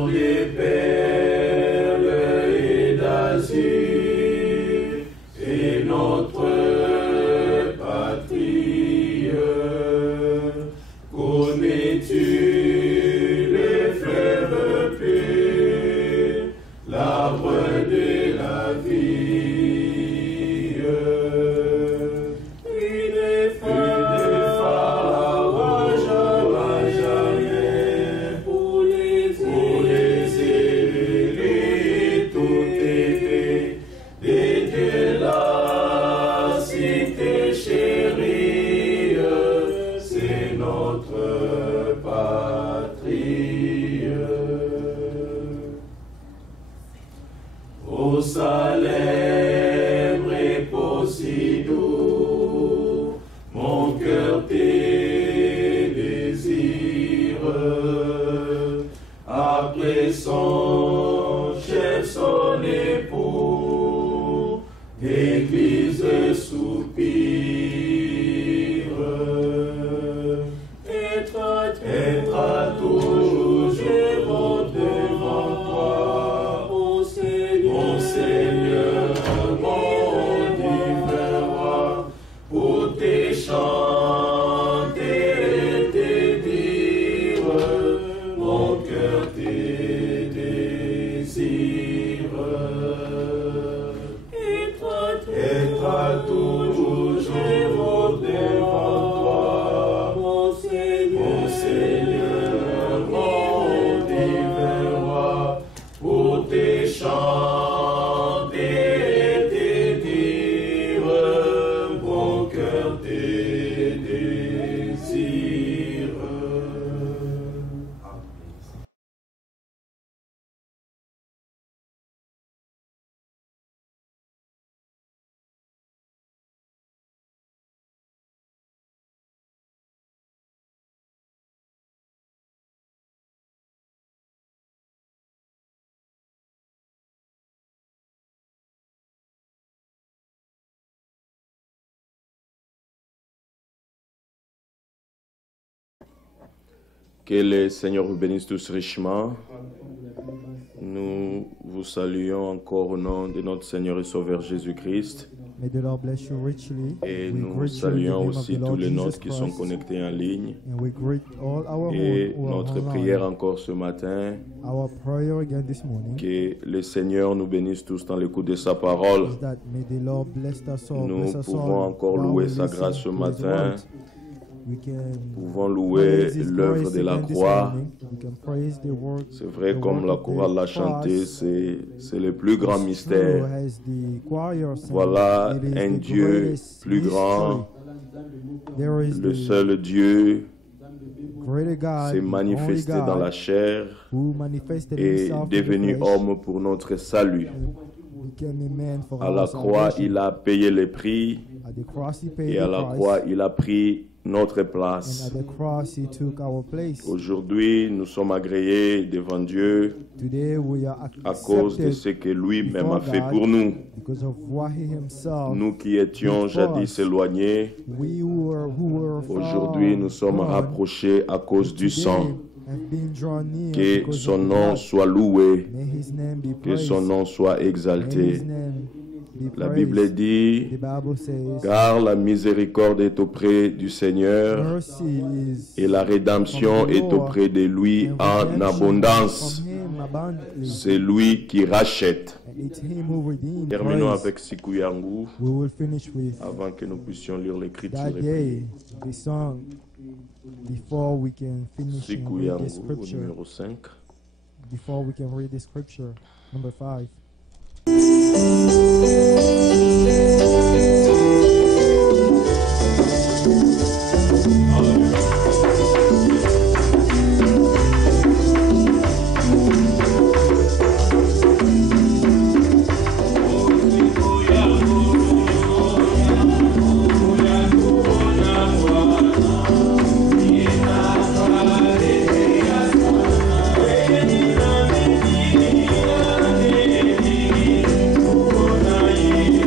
Or des perles et d'azur, et notre patrie. Connais-tu les fleuves purs, l'arbre de la vie? Puis des pharaons jamais pour les élever, tout épée des dieux, la cité chérie, c'est notre patrie. Ô Salem, repos si doux, mon cœur tes désire. Après son chef, son époux, l'Église soupire. Être toujours devant toi, mon Seigneur, mon divin roi, pour te chanter et te dire, mon cœur te désire. Être toujours devant toi, mon Seigneur, mon divin roi, pour te chanter et te dire, mon cœur te désire. Que le Seigneur vous bénisse tous richement. Nous vous saluons encore au nom de notre Seigneur et Sauveur Jésus-Christ. May the Lord bless you richly. Et We nous greet you in the saluons name of aussi the tous Lord les Jesus nôtres qui sont Christ. connectés en ligne. And we greet all our Et who are notre online. prière encore ce matin, Our prayer again this morning que le Seigneur nous bénisse tous dans l'écoute de sa parole. is that may the Lord bless us all. Nous Bless us pouvons all encore while louer we sa listen grâce ce to His matin. word. We can Pouvons louer praise His l'œuvre grace de la again this croix. morning. We can praise the work. C'est vrai, the comme work la of the chorale l'a chanté, cross. c'est le plus grand It's mystère. true, as the choir sang, Voilà it is un the Dieu greatest plus grand. mystery. There is Le the seul Dieu greater God, s'est the only manifesté dans God, la chair who manifested et himself in the devenu flesh, homme pour notre salut. became a man for À our la croix, salvation. il a payé le prix At the cross he paid et à the la price, croix, il a pris notre and place. at the cross he took our place. Aujourd'hui, nous sommes agréés devant Dieu Today we are à cause de accepted ce que lui-même before a fait God pour nous. because of what he himself. Nous qui étions did for jadis us. éloignés, We who were far aujourd'hui nous sommes gone, rapprochés à cause du today sang. have been drawn near Que because son of the nom blood. soit loué, May his name be que son praised. nom soit May his exalté. name be La praised. Bible dit, The Bible says, car la miséricorde est auprès du Seigneur mercy is et la rédemption est auprès de lui and en redemption abondance. from him abundantly. C'est lui qui rachète. And it's him who redeemed. Terminons Praise. avec Sikuyangu We will finish with avant que nous puissions lire l'écriture that et prier. day, the song, before we can finish and read the Sikuyangu au scripture. numéro 5. Before we can read the scripture, number 5. Thank you.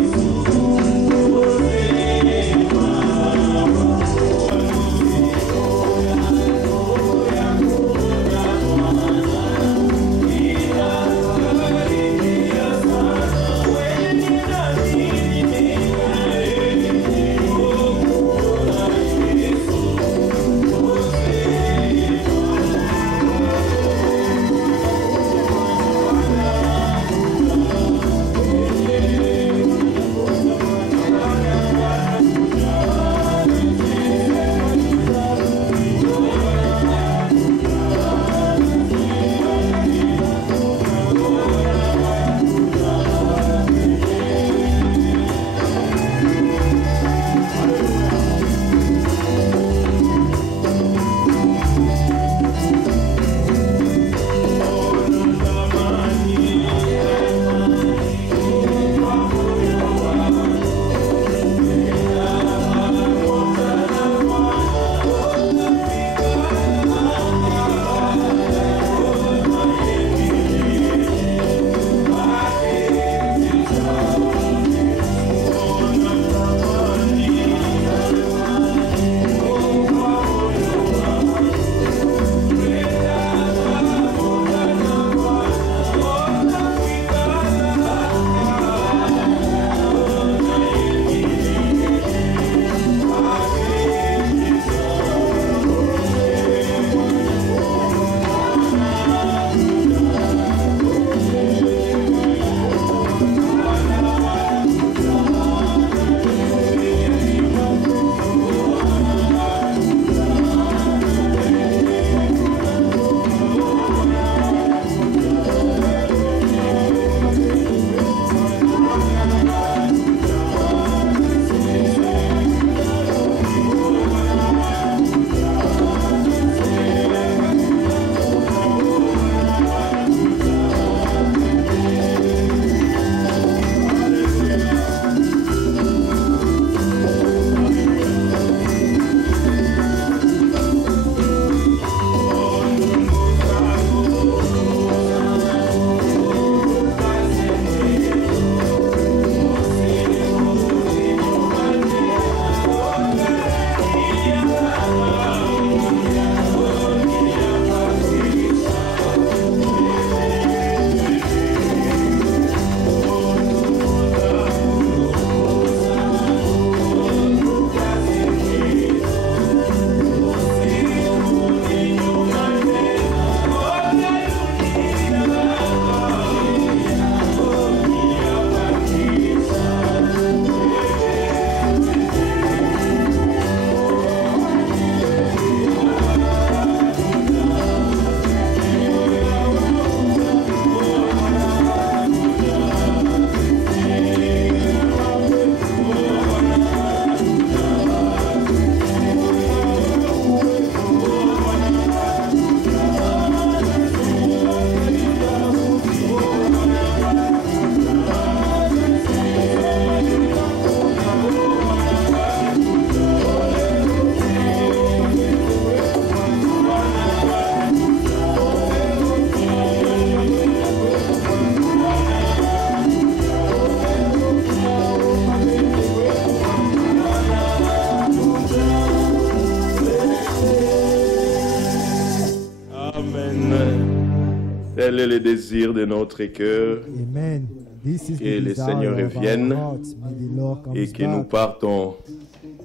Tel est le désir de notre cœur. Amen. This is Que the le desire Seigneur of our revienne hearts. May the Lord comes et que nous back, partons.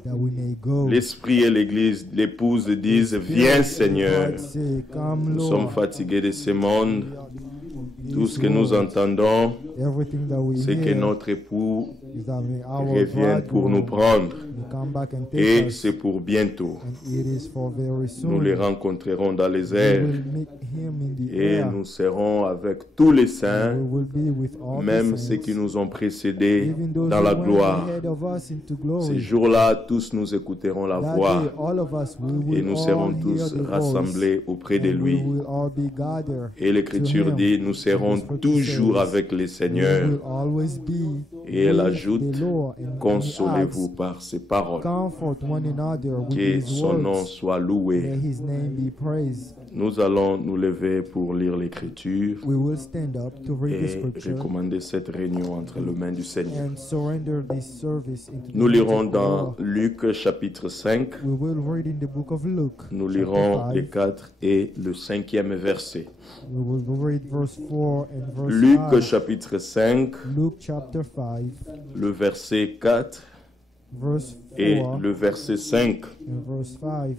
that we may go. L'Esprit et l'Église, l'épouse disent, viens Seigneur. God say, come, Nous sommes Lord. fatigués de ce monde. Tout ce que nous entendons, Everything that we c'est que hear notre époux is that our revienne pour nous bridegroom prendre. will come back and take Et us, c'est pour bientôt. and it is for very soon. Nous les rencontrerons dans les We airs. will meet him in the Et air. nous serons avec tous les We saints, will be with all même the ceux saints, qui nous ont précédés even those dans who la went gloire. ahead of us into glory. Ces jours-là, tous nous écouterons la That voix day, all of us, we will et nous all serons hear tous the voice, rassemblés auprès de and lui. we will all be gathered Et l'Écriture to him. dit, nous serons toujours avec le We Seigneur. will always be Et elle with ajoute, the Lord, and he consolez-vous adds, par ces paroles. comfort one another with Que his son nom words. soit May loué. his name be praised. Nous allons nous lever pour lire l'Écriture We will stand up to read the et scripture recommander cette réunion entre les mains du Seigneur. and surrender this service into the Nous hands lirons of the dans Lord. Luc chapitre 5. We will read in the book of Luke. Nous chapter lirons les 5. 4 et le 5e verset. We will read verse 4 and verse Luc 5. chapitre 5, Luke chapter 5, le verset 4 verse et 4 le verset 5. and verse 5.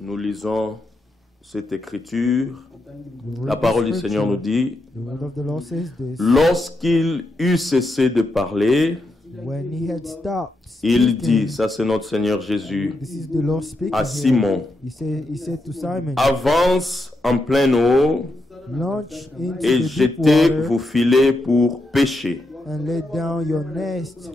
Nous lisons cette écriture. We read La the parole du scripture. Seigneur nous dit, The word of the Lord says this. lorsqu'il eut cessé de parler, When he had stopped il speaking, dit, ça c'est notre Seigneur Jésus, this is the Lord speaking à here. Simon, He said to Simon, avance en pleine eau launch into et the deep jetez water vos filets pour pêcher. and let down your nest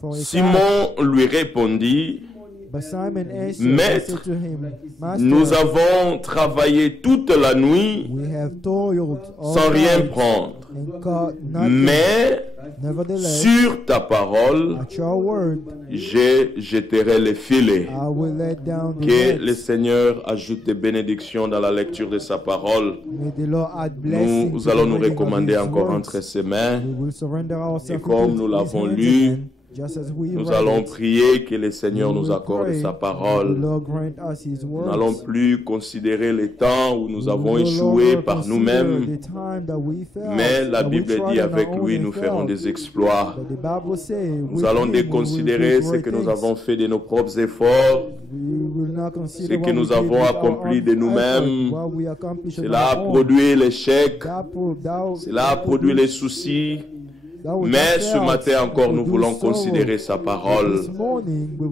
for a catch. Simon lui répondit, But Simon answered, Maître, to him, Master, nous avons travaillé toute la nuit we have toiled all sans rien night prendre, and caught nothing. mais Nevertheless, sur ta parole, at your word, je jetterai les filets. I will let down the Que nets. le Seigneur ajoute des bénédictions dans la lecture de sa parole. May the Lord add blessing Nous to allons the nous reading of recommander his encore words. entre ses mains. We will surrender ourselves Et comme into nous his l'avons hands lu, again, just as we Nous read allons it. prier que le Seigneur We nous will accorde pray sa that the parole. Lord grant us his Nous words. n'allons plus considérer les temps où nous We avons will no échoué longer par consider nous-mêmes, the time that we failed, mais la that we Bible tried dit on our avec own lui and nous ferons failed. des exploits. But the Bible says, Nous with allons him we will déconsidérer do ce great que nous things. avons fait de nos propres efforts. We will not consider Ce que what nous we did avons with our accompli own de nous-mêmes. effort, what we accomplished on Cela a our own. produit l'échec, That cela a produit les soucis. Mais ce matin encore, nous voulons considérer sa parole.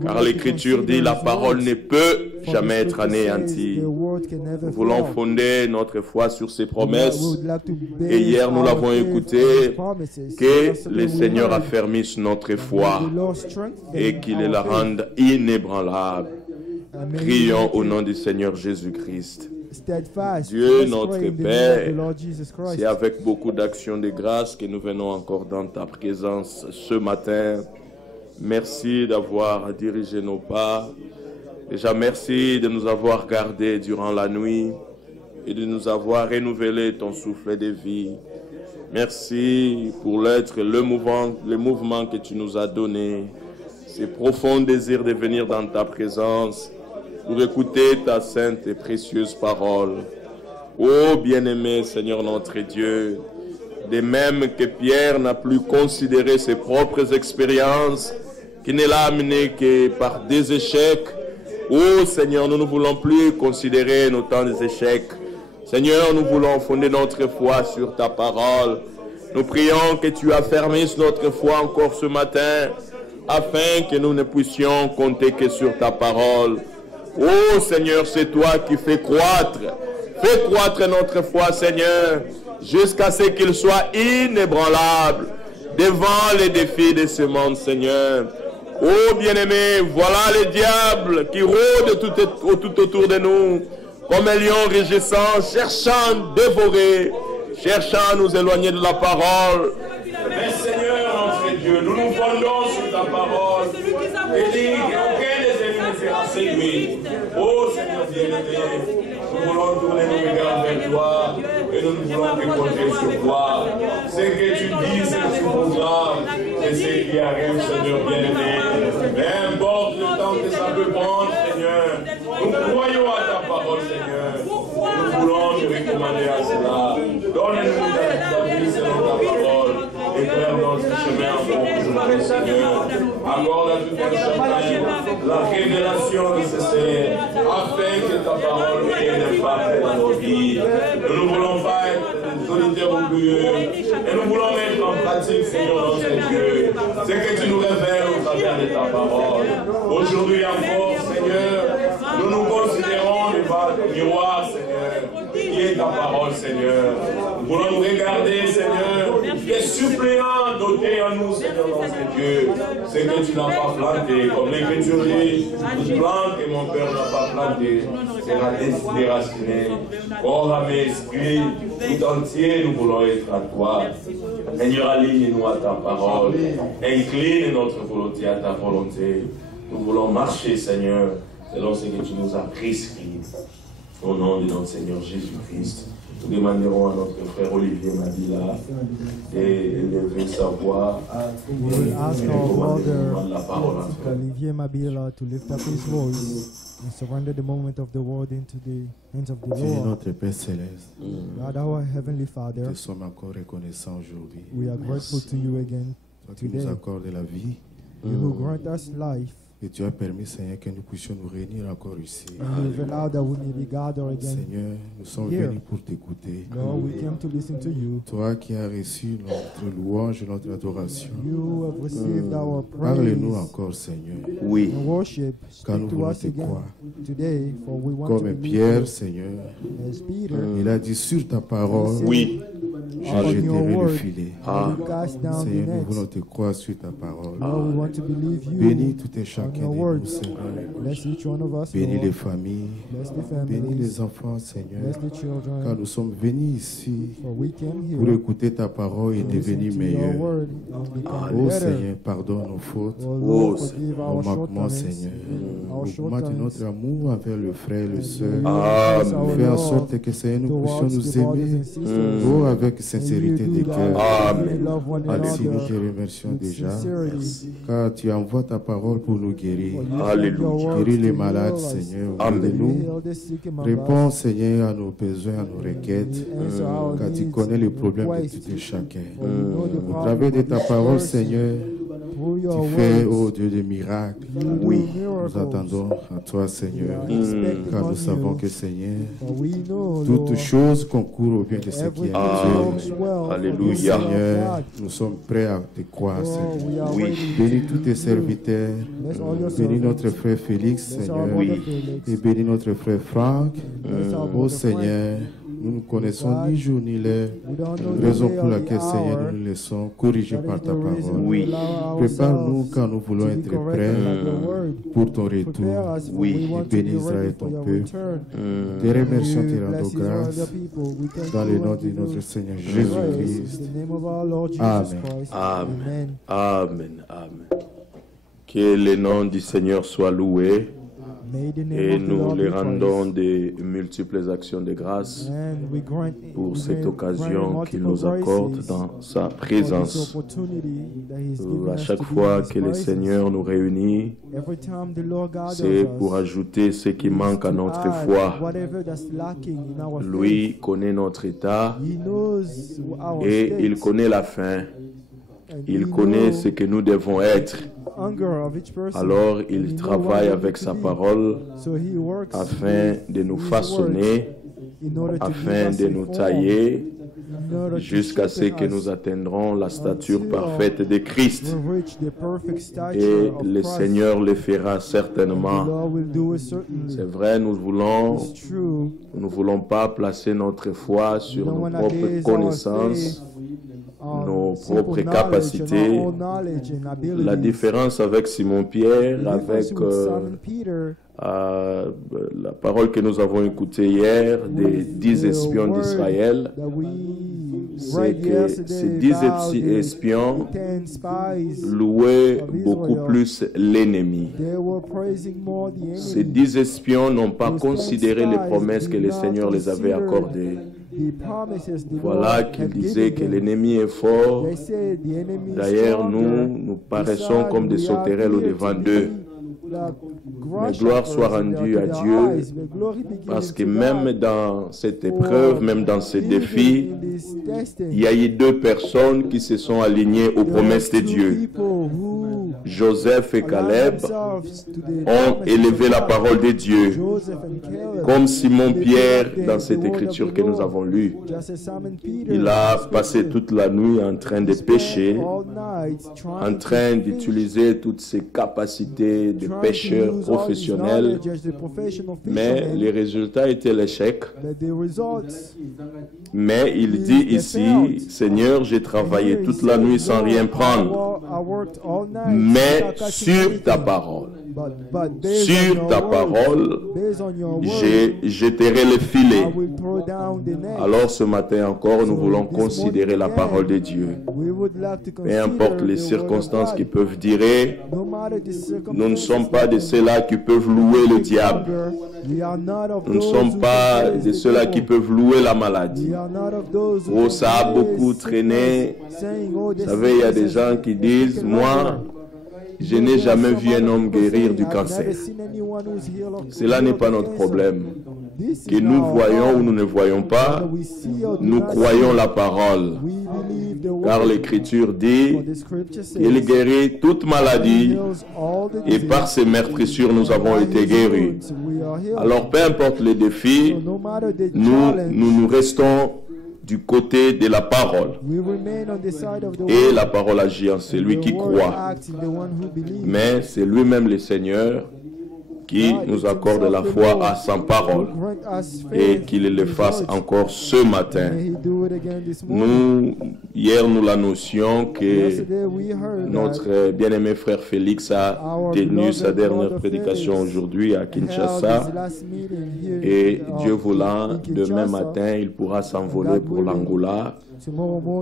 Car l'Écriture dit, la parole ne peut jamais être anéantie. Nous voulons fonder notre foi sur ses promesses. Et hier, nous l'avons écouté, que le Seigneur affermisse notre foi et qu'il la rende inébranlable. Prions au nom du Seigneur Jésus-Christ. Dieu notre Père, c'est avec beaucoup d'action de grâce que nous venons encore dans ta présence ce matin. Merci d'avoir dirigé nos pas. Déjà, merci de nous avoir gardés durant la nuit et de nous avoir renouvelé ton souffle de vie. Merci pour l'être, le mouvement que tu nous as donné. Ce profond désir de venir dans ta présence pour écouter ta sainte et précieuse parole. Ô bien-aimé Seigneur notre Dieu, de même que Pierre n'a plus considéré ses propres expériences, qui ne l'a amené que par des échecs, ô Seigneur, nous ne voulons plus considérer nos temps des échecs. Seigneur, nous voulons fonder notre foi sur ta parole. Nous prions que tu affermisses notre foi encore ce matin, afin que nous ne puissions compter que sur ta parole. Oh Seigneur, c'est toi qui fais croître notre foi, Seigneur, jusqu'à ce qu'il soit inébranlable devant les défis de ce monde, Seigneur. Oh bien-aimé, voilà le diable qui rôde tout autour de nous, comme un lion rugissant, cherchant à dévorer, cherchant à nous éloigner de la parole. Mais Seigneur, notre Dieu, nous nous fondons sur ta parole et dis qu'aucun des ennemis ne sera séduit. Oh Seigneur bien-aimé, nous voulons tourner nos regards vers toi et nous ne voulons que compter sur toi. Ce que tu dis, c'est le programme, c'est ce qui arrive, Seigneur bien-aimé. Peu importe le temps que ça peut prendre, Seigneur, nous croyons à ta parole, Seigneur. Nous voulons nous recommander demander à cela. Donne-nous ta vie selon ta parole. Éclaire notre chemin en journée, Seigneur. Accorde à tout un chacun la révélation nécessaire afin que ta parole ait un impact dans nos vies. Nous ne voulons pas être des auditeurs orgueilleux et nous voulons mettre en pratique, Seigneur notre Dieu, ce que tu nous révèles au travers de ta parole. Aujourd'hui encore, Seigneur, nous nous considérons le miroir, Seigneur, qui est ta parole, Seigneur. Nous voulons nous regarder, Seigneur, des suppléants dotés en nous, Seigneur notre Dieu. Ce que tu n'as pas planté, comme l'Écriture dit, toute plante que mon Père n'a pas planté sera déracinée. Corps, âme et esprit, tout entier, nous voulons être à toi. Seigneur, aligne-nous à ta parole. Incline notre volonté à ta volonté. Nous voulons marcher, Seigneur, selon ce que tu nous as prescrit. Au nom de notre Seigneur Jésus-Christ, nous demanderons à notre frère Olivier Mabila d'élever sa voix We will ask our brother la parole à frère. Olivier Mabila to lift up his voice and surrender the moment of the word into the hands of the Seigneur Lord. notre Père Céleste, God, our Heavenly Father, nous sommes encore reconnaissants aujourd'hui. we are grateful to you again Toi qui nous today. accordes la vie You who grant us life, et tu as permis, Seigneur, que nous puissions nous réunir encore ici. and you've allowed that we may be gathered again. Seigneur, nous sommes Here. venus pour t'écouter. Lord, we came to listen to you. Toi qui as reçu notre louange et notre adoration. You have received our Parle-nous praise encore, Seigneur. Oui, and worship. Car nous Speak to voulons us te again croire. today, for we want to Comme believe Pierre, you. Seigneur, As Peter, il a dit sur ta parole, oui. je on your jetterai le word, filet. Ah. you cast down the Seigneur, nous nets. voulons te croire sur ta parole. Lord, we want to believe you Bénis tout et on chacun your de nous, word. Seigneur. Bless each one of us, Bénis Lord. les familles, Bless the bénis families. les enfants, Seigneur. Bless the Car children. nous sommes venus ici For we came pour here écouter ta parole et to listen devenir to your meilleurs. word and become Oh better. Seigneur, pardonne nos fautes, Oh Oh, Lord, Seigneur. forgive nos our manquements, shortcomings. Seigneur. Our Augmente shortcomings. notre amour envers le frère et le sœur. Increase Amen. our Fais en love sorte que, Seigneur, nous puissions towards nous the brothers aimer and sisters. oh, avec And you sincérité do de that. cœur. Amen. We love one Ainsi, nous te another remercions with déjà, sincerity. car tu envoies ta parole pour nous guérir. For you Alléluia. send your words Guéris to les heal malades, us. Seigneur, Amen. de nous. Heal the sick among Réponds, us. Seigneur, à nos besoins, à nos requêtes, Answer our car tu needs connais les and problèmes de requests. tout et chacun. For you know the Au problem travers de of ta each parole, person. Seigneur, Through your tu fais, oh words, Dieu, des miracles. you do Oui. Nous miracles. attendons à toi, Seigneur, We are expecting car on nous savons you. que, Seigneur, For we know, toutes Lord, choses concourent au bien de ceux qui everything aiment Amen. Dieu. works well for Alléluia. the will of Seigneur, God. nous sommes prêts à te croire, Oh, Seigneur. we are Oui. waiting to Bénis tous tes believe you. serviteurs. Bless all your Bénis notre servants. frère Félix, Bless our Seigneur. brother Oui. Felix. Et bénis notre frère Franck. Bless our Oh brother Frank. Seigneur, nous ne connaissons ni jour ni l'heure, We don't know the raison day pour or laquelle, the Seigneur, hour. nous nous laissons corriger That par is ta the reason parole. Oui. we allow Prépare-nous ourselves car nous voulons to be être corrected prêts by your word. pour ton Prepare retour. us, for Oui. we want to Bénis be Israël, ready for ton your peuple. return. Te remercions, You te rendons bless Israel, grâce your people. We thank dans you le and nom de give you notre Seigneur praise Jésus-Christ. in the name of our Lord Jesus Amen. Christ. Amen. Amen. Amen. Amen. Que le nom du Seigneur soit loué May the name et of the nous Lord les be rendons praised. des multiples actions de grâce And we grant, pour cette grant occasion qu'il multiple nous accorde graces dans sa for this présence. opportunity that He's given À us chaque to be fois in His que le presence. Seigneur nous réunit, Every time the Lord gathers c'est us, pour ajouter ce qui manque à to notre add foi. whatever that's lacking in our Lui faith. connaît notre état He knows our et state, il connaît la fin. and Il He connaît knows ce que nous devons être. the hunger of each person. Alors And il He knows travaille what we avec need sa to be. parole So He works afin with de nous His façonner, words in order to afin give us de a nous form, tailler in order to jusqu'à ce shape que us nous atteindrons la stature until parfaite de Christ. we reach the perfect stature Et of le Christ. Seigneur le fera And the certainement. Lord will do it certainly. C'est vrai, nous It's true. ne voulons pas placer notre foi We sur don't nos wanna propres base our connaissances, faith on nos simple propres knowledge and capacités. our own knowledge and abilities. La différence avec Simon-Pierre, The avec difference with Simon Peter, la parole que nous avons écoutée hier des 10 the espions word d'Israël, that we c'est read que yesterday ces 10 about the espions 10 spies, louaient of beaucoup Israel. plus l'ennemi. they were praising more the Ces enemy. 10 espions n'ont pas Those 10 considéré les spies promesses que did le not Seigneur les avait consider accordées. the promises the Voilà Lord qu'il had disait given que them. l'ennemi est fort. They said the enemy is D'ailleurs, stronger. nous paraissons Besides, comme des we are sauterelles au here devant to d'eux. be like Mais gloire soit rendue à Dieu, parce que même dans cette épreuve, même dans ces défis, il y a eu 2 personnes qui se sont alignées aux promesses de Dieu. Joseph et Caleb ont élevé la parole de Dieu, comme Simon-Pierre dans cette écriture que nous avons lue. Il a passé toute la nuit en train de pécher, en train d'utiliser toutes ses capacités de pêcheur professionnel, mais les résultats étaient l'échec. Mais il dit ici, Seigneur, j'ai travaillé toute la nuit sans rien prendre, mais sur ta parole. Sur ta parole, je jeterai le filet. Alors ce matin encore, nous voulons considérer la parole de Dieu. Peu importe les circonstances qui peuvent durer, nous ne sommes pas de ceux-là qui peuvent louer le diable. Nous ne sommes pas de ceux-là qui peuvent louer la maladie. Oh, ça a beaucoup traîné. Vous savez, il y a des gens qui disent, moi, je n'ai jamais vu un homme guérir du cancer. Cela n'est pas notre problème. Que nous voyons ou nous ne voyons pas, nous croyons la parole. Car l'Écriture dit qu'il guérit toute maladie et par ses meurtrissures nous avons été guéris. Alors peu importe les défis, nous restons du côté de la parole. Et la parole agit en celui qui croit. Mais c'est lui-même le Seigneur qui nous accorde la foi à sa parole et qu'il le fasse encore ce matin. Hier, nous l'annoncions que notre bien-aimé frère Félix a tenu sa dernière prédication aujourd'hui à Kinshasa et Dieu voulant, demain matin, il pourra s'envoler pour l'Angola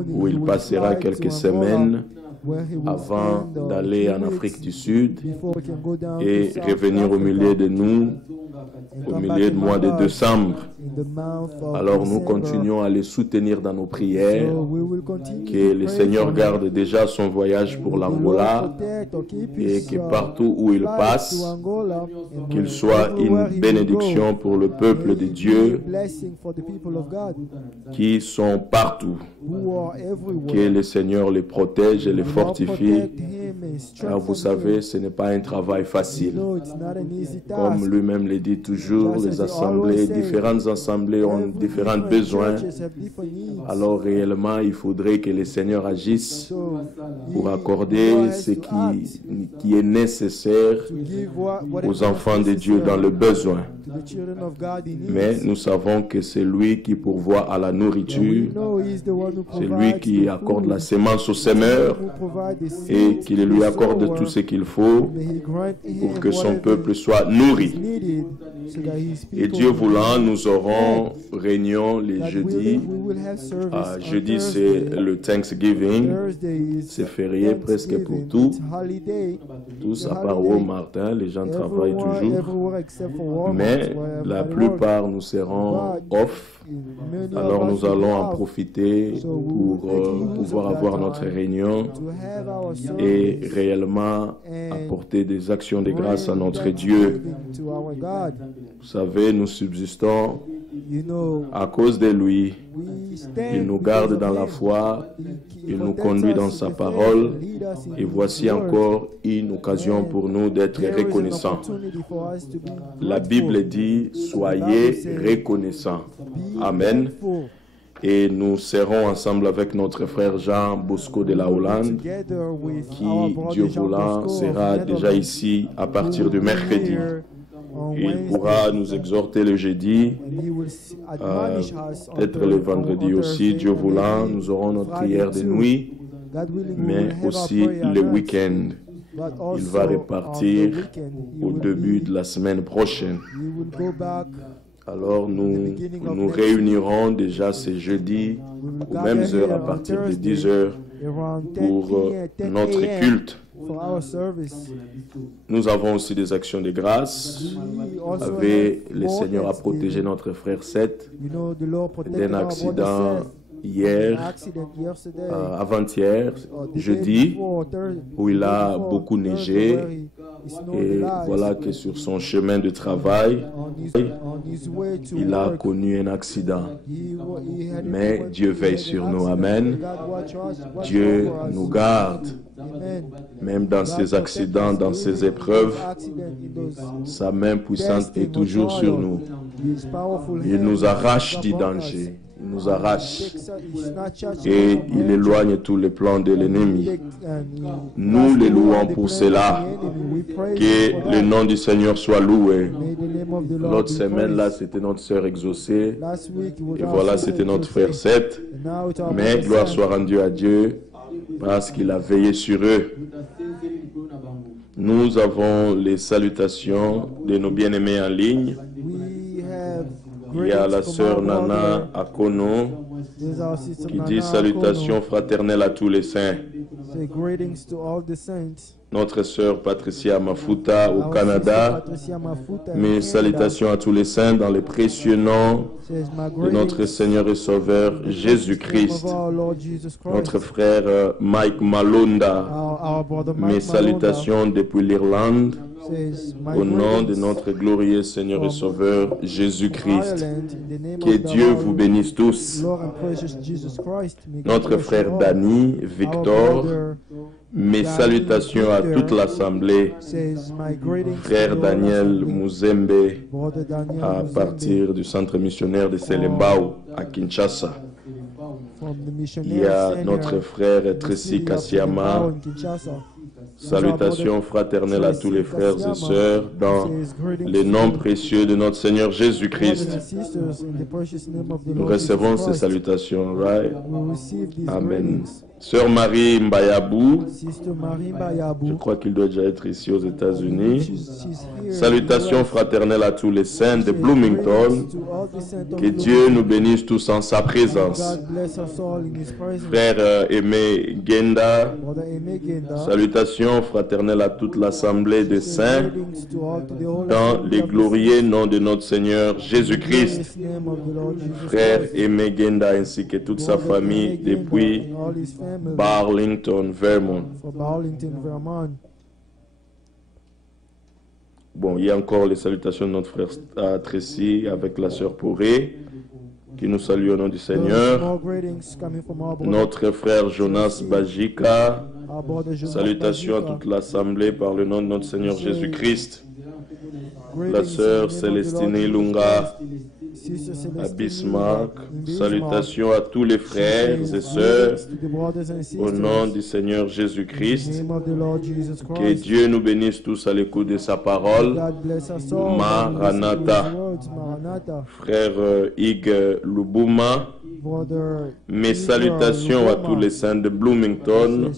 où il passera quelques semaines avant d'aller en Afrique du Sud et revenir au milieu de nous au milieu du mois de décembre. Alors nous continuons à les soutenir dans nos prières, que le Seigneur garde déjà son voyage pour l'Angola et que partout où il passe, qu'il soit une bénédiction pour le peuple de Dieu qui sont partout. Que le Seigneur les protège et les fortifie. Car vous savez, ce n'est pas un travail facile. Comme lui-même le dit toujours, les assemblées, différentes assemblées ont différents besoins. Alors réellement, il faudrait que le Seigneur agisse pour accorder ce qui est nécessaire aux enfants de Dieu dans le besoin. Mais nous savons que c'est lui qui pourvoit à la nourriture, c'est lui qui accorde la semence au semeur et qu'il lui accorde tout ce qu'il faut pour que son peuple soit nourri. Et Dieu voulant, nous aurons réunion les jeudis. Jeudi, c'est le Thanksgiving. C'est férié presque pour tous à part Martin, les gens travaillent toujours. Mais la plupart, nous serons off. Alors nous allons en profiter pour pouvoir avoir notre réunion et réellement apporter des actions de grâce à notre Dieu. Vous savez, nous subsistons à cause de lui. Il nous garde dans la foi, il nous conduit dans sa parole et voici encore une occasion pour nous d'être reconnaissants. La Bible dit, soyez reconnaissants. Amen. Et nous serons ensemble avec notre frère Jean Bosco de la Hollande, qui, Dieu voulant, sera déjà ici à partir du mercredi. Il pourra nous exhorter le jeudi, peut-être le vendredi aussi, Dieu voulant. Nous aurons notre prière de nuit, mais aussi le week-end. Il va repartir au début de la semaine prochaine. Alors nous nous réunirons déjà ce jeudi aux mêmes heures à partir de 10 heures pour notre culte. Nous avons aussi des actions de grâce. Le Seigneur a protégé notre frère Seth d'un accident hier, avant-hier, jeudi, où il a beaucoup neigé Et voilà que sur son chemin de travail, il a connu un accident. Mais Dieu veille sur nous. Amen. Dieu nous garde. Même dans ces accidents, dans ces épreuves, sa main puissante est toujours sur nous. Il nous arrache du danger. Il nous arrache et il éloigne tous les plans de l'ennemi. Nous les louons pour cela. Que le nom du Seigneur soit loué. L'autre semaine, là, c'était notre sœur exaucée. Et voilà, c'était notre frère Seth. Mais gloire soit rendue à Dieu parce qu'il a veillé sur eux. Nous avons les salutations de nos bien-aimés en ligne. Il y a la sœur Nana Akono qui dit salutations fraternelles à tous les saints. Notre sœur Patricia Mafuta au Canada, mes salutations à tous les saints dans les précieux noms de notre Seigneur et Sauveur Jésus-Christ. Notre frère Mike Malonda, mes salutations depuis l'Irlande. Au nom de notre glorieux Seigneur et Sauveur Jésus-Christ, que Dieu vous bénisse tous. Notre frère Danny, Victor, mes salutations à toute l'Assemblée. Frère Daniel Muzembe, à partir du centre missionnaire de Selembao, à Kinshasa. Il y a notre frère Tracy Kassiama. Salutations fraternelles à tous les frères et sœurs dans les noms précieux de notre Seigneur Jésus-Christ. Nous recevons ces salutations, right? Amen. Sœur Marie Mbayabou, je crois qu'il doit déjà être ici aux États-Unis. Salutations fraternelles à tous les saints de Bloomington. Que Dieu nous bénisse tous en sa présence. Frère Aimé Genda, salutations fraternelles à toute l'assemblée des saints dans les glorieux noms de notre Seigneur Jésus-Christ. Frère Aimé Genda ainsi que toute sa famille depuis Burlington, Vermont. Bon, il y a encore les salutations de notre frère Tracy avec la sœur Poré, qui nous salue au nom du Seigneur. Notre frère Jonas Bajika, salutations à toute l'assemblée par le nom de notre Seigneur Jésus-Christ. La sœur Célestine Ilunga à Bismarck, salutations à tous les frères et sœurs au nom du Seigneur Jésus-Christ. Que Dieu nous bénisse tous à l'écoute de sa parole. Maranatha. Frère Ig Lubuma, mes salutations à tous les saints de Bloomington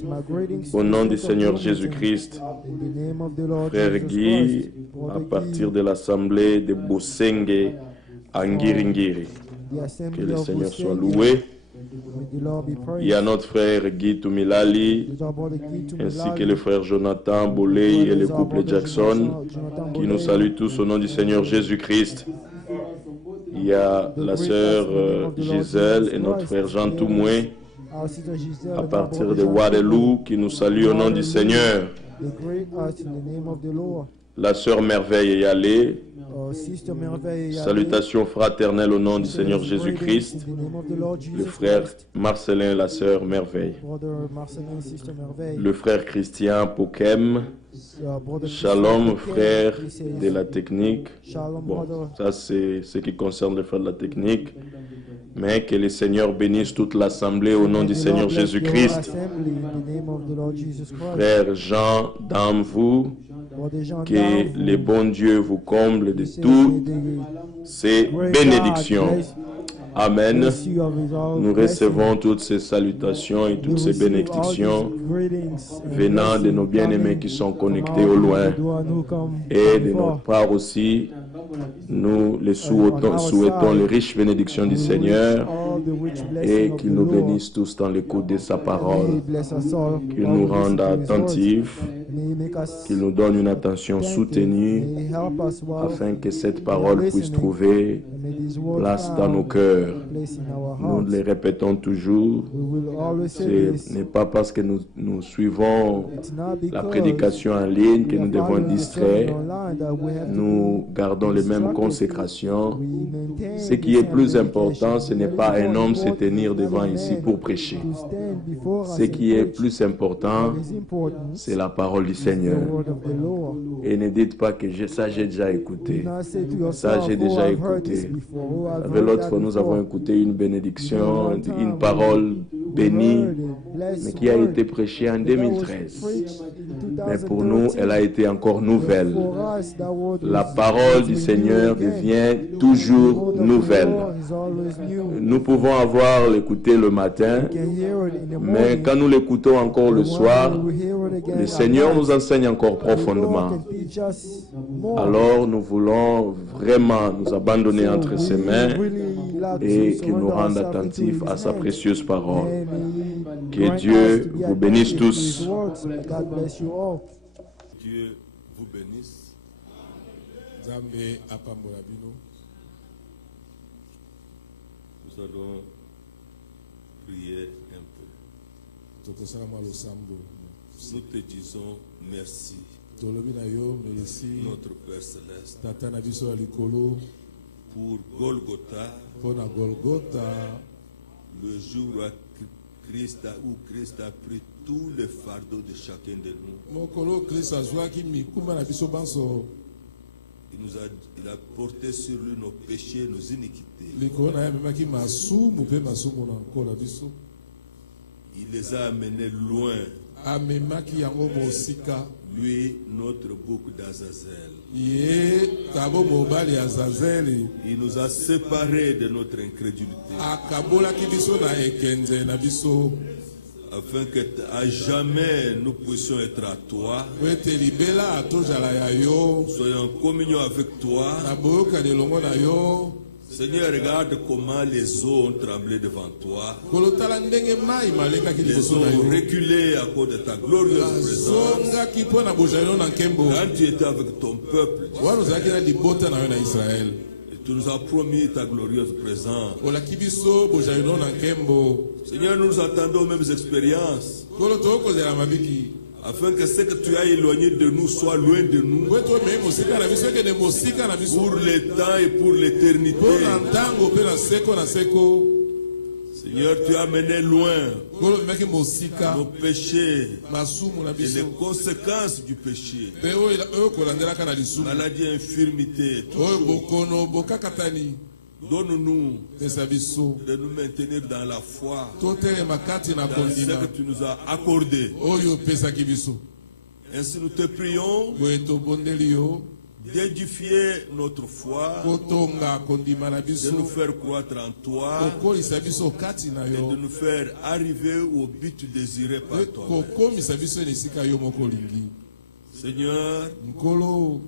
au nom du Seigneur Jésus-Christ. Frère Guy, à partir de l'assemblée de Bosenge, Angiringiri. Que le Seigneur soit loué. Il y a notre frère Guy Tumilali, ainsi que le frère Jonathan Boley et le couple Jackson, qui nous saluent tous au nom du Seigneur Jésus-Christ. Il y a la sœur Gisèle et notre frère Jean Toumoué, à partir de Waterloo, qui nous saluent au nom du Seigneur. La sœur Merveille est allée. Salutations fraternelles au nom du Seigneur Jésus-Christ. Le frère Marcelin et la sœur Merveille. Le frère Christian Pokem. Shalom, frère de la technique. Bon, ça c'est ce qui concerne le frère de la technique. Mais que le Seigneur bénisse toute l'assemblée au nom du Seigneur Jésus-Christ. Frère Jean, dans vous, que le bon Dieu vous comble de toutes ces bénédictions. Amen. Nous recevons toutes ces salutations et toutes ces bénédictions venant de nos bien-aimés qui sont connectés au loin. Et de notre part aussi, nous les souhaitons les riches bénédictions du Seigneur et qu'il nous bénisse tous dans l'écoute de sa parole, qu'il nous rende attentifs, qu'il nous donne une attention soutenue afin que cette parole puisse trouver May these words place dans nos cœurs. place in our Nous hearts. les répétons toujours. We will always say Ce this. n'est pas parce que nous suivons It's not la because prédication en ligne que we nous are devons following être the sermon distraits. online that we have to Nous gardons les mêmes distracted. consécrations. We maintain Ce qui the est same plus dedication. important, ce n'est What is pas un more homme se important tenir is not devant a ici man pour prêcher. to stand before us Ce and qui est preach. plus important, What is important c'est la parole du is the Seigneur. word of the Lord. Et ne dites pas que ça j'ai déjà Do écouté. not say to Ça yourself, j'ai oh, déjà I've heard this écouté. before. Oh, Vous I've savez, heard l'autre that fois, nous avons before. écouté une bénédiction, une parole We bénie, heard a blessed mais qui a word été prêchée en that was 2013. preached in Mais pour nous, 2013. elle a été encore nouvelle. For us, that word La was parole du renewed Seigneur again. devient The toujours word of the nouvelle. Lord is always new. Nous pouvons avoir l'écouté le matin, You can hear it in the mais morning, quand nous l'écoutons encore le but when soir, we hear it again le at Seigneur night, nous enseigne encore the Lord profondément. can teach us more. Alors nous voulons vraiment nous abandonner So entre we ses mains really like et to qu'il nous surrender rende ourselves into attentifs His à sa hands. précieuse parole. And He Que grant Dieu us to be vous bénisse attentive to His tous. words. God bless you all. Dieu vous bénisse. Nzambe apambola bino. Nous allons prier un peu. Tokosala mwa losambo. Nous te disons merci, Tolobi na yo merci. notre Père Céleste, Tata na biso ya likolo pour Golgotha, mpo na Golgotha, le jour où Christ a pris tous les fardeaux de chacun de nous. mokolo Kristo azwaki mikuma na biso banso. Il a porté sur lui nos péchés, nos iniquités. Likolo na ye amemaki masumu mpe masumu na nkolo na biso. Il les a amenés loin. Amemaki yango mosika. Lui, notre bouc d'Azazel. Ye tabo mobali ya Zazeli. Il nous a séparés de notre incrédulité, Akabolaki biso na ekenze na biso. afin que à jamais nous puissions être à toi, Po ete libela tozala ya yo. soyons en communion avec toi. Na boyokani elongo na yo. Seigneur, regarde comment les eaux ont tremblé devant toi. Kolotala ndenge mai malekaki Les liboso eaux na ont yo. reculé à cause de ta glorieuse présence. Azongaki mpo na bozala na nkembo. Quand tu étais avec ton peuple, wana ozalaki na libota na yo na Israel. et tu nous as promis ta glorieuse présence. Olaki biso bozala na nkembo. Seigneur, nous attendons aux mêmes expériences, Kolo tokozela mabiki. afin que ce que tu as éloigné de nous soit loin de nous, Po tomei mosika na biso ekende mosika na biso. pour le temps et pour l'éternité. Mpo na ntango mpe na seko na seko. Seigneur, tu as mené loin Kolo omemaki mosika. nos péchés Masumu na et les biso. conséquences du péché. Mpe oyo kolandelaka na lisumu. Maladie, infirmité, Oyo bokono bokakatani. donne-nous Pesa biso. de nous maintenir dans la foi, Totelema kati na dans ce kondima. que tu nous as accordé. Oyo opesaki biso. Ainsi nous te prions Boye tobondeli yo. d'édifier notre foi, Kotonga kondima na de biso. nous faire croître en toi Kokolisa biso kati na et yo. de nous faire arriver au but désiré par toi. Kokomisa biso na esika yo moko olingi. Seigneur, Nkolo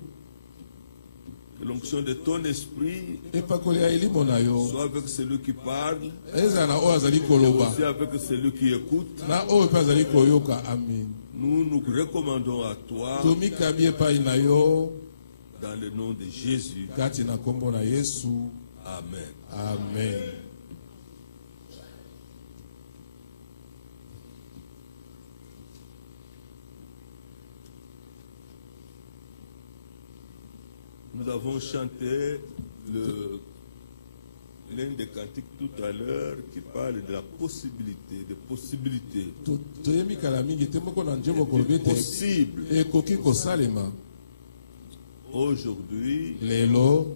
que l'onction de ton esprit epakoli ya elimo na yo. soit avec celui qui parle, Ezala na oyo azali koloba. aussi avec celui qui écoute. Na oyo mpe azali koyoka. Amen. Nous nous recommandons à toi Tomikami epai na yo. dans le nom de Jésus. Kati na kombo na Yesu. Amen. Amen. Nous avons chanté l'un des cantiques tout à l'heure qui parle de la possibilité, des possibilités. Toyemi kala mingi te moko na nzembo kolobi ete Possible ekoki kosalema. aujourd'hui Lelo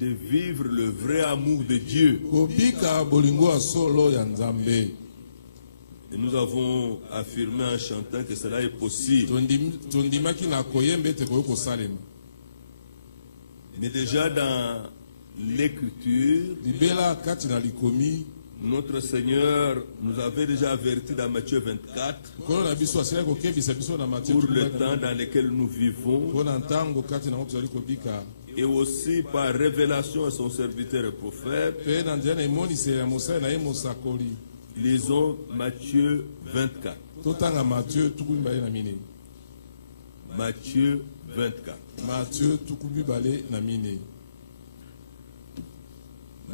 de vivre le vrai amour de Dieu. kobika bolingo ya solo ya Nzambe. Et nous avons affirmé en chantant que cela est possible. Tondimaki na koyemba ete koyo kosalema. Mais déjà dans l'Écriture, Libela kati na likomi. notre Seigneur nous avait déjà averti dans Matthieu 24 Kolo na biso asila kokebisa biso na Matthieu pour le temps dans lequel nous vivons, mpo na ntango kati na ngo tozali kobika. et aussi par révélation à son serviteur et prophète. Mpe na nzela na emoniseli ya mosali na ye mosakoli. Lisons Matthieu 24. Totanga Matthieu tuku mibale na minei. Matthieu 24. Matthieu tuku mibale na minei.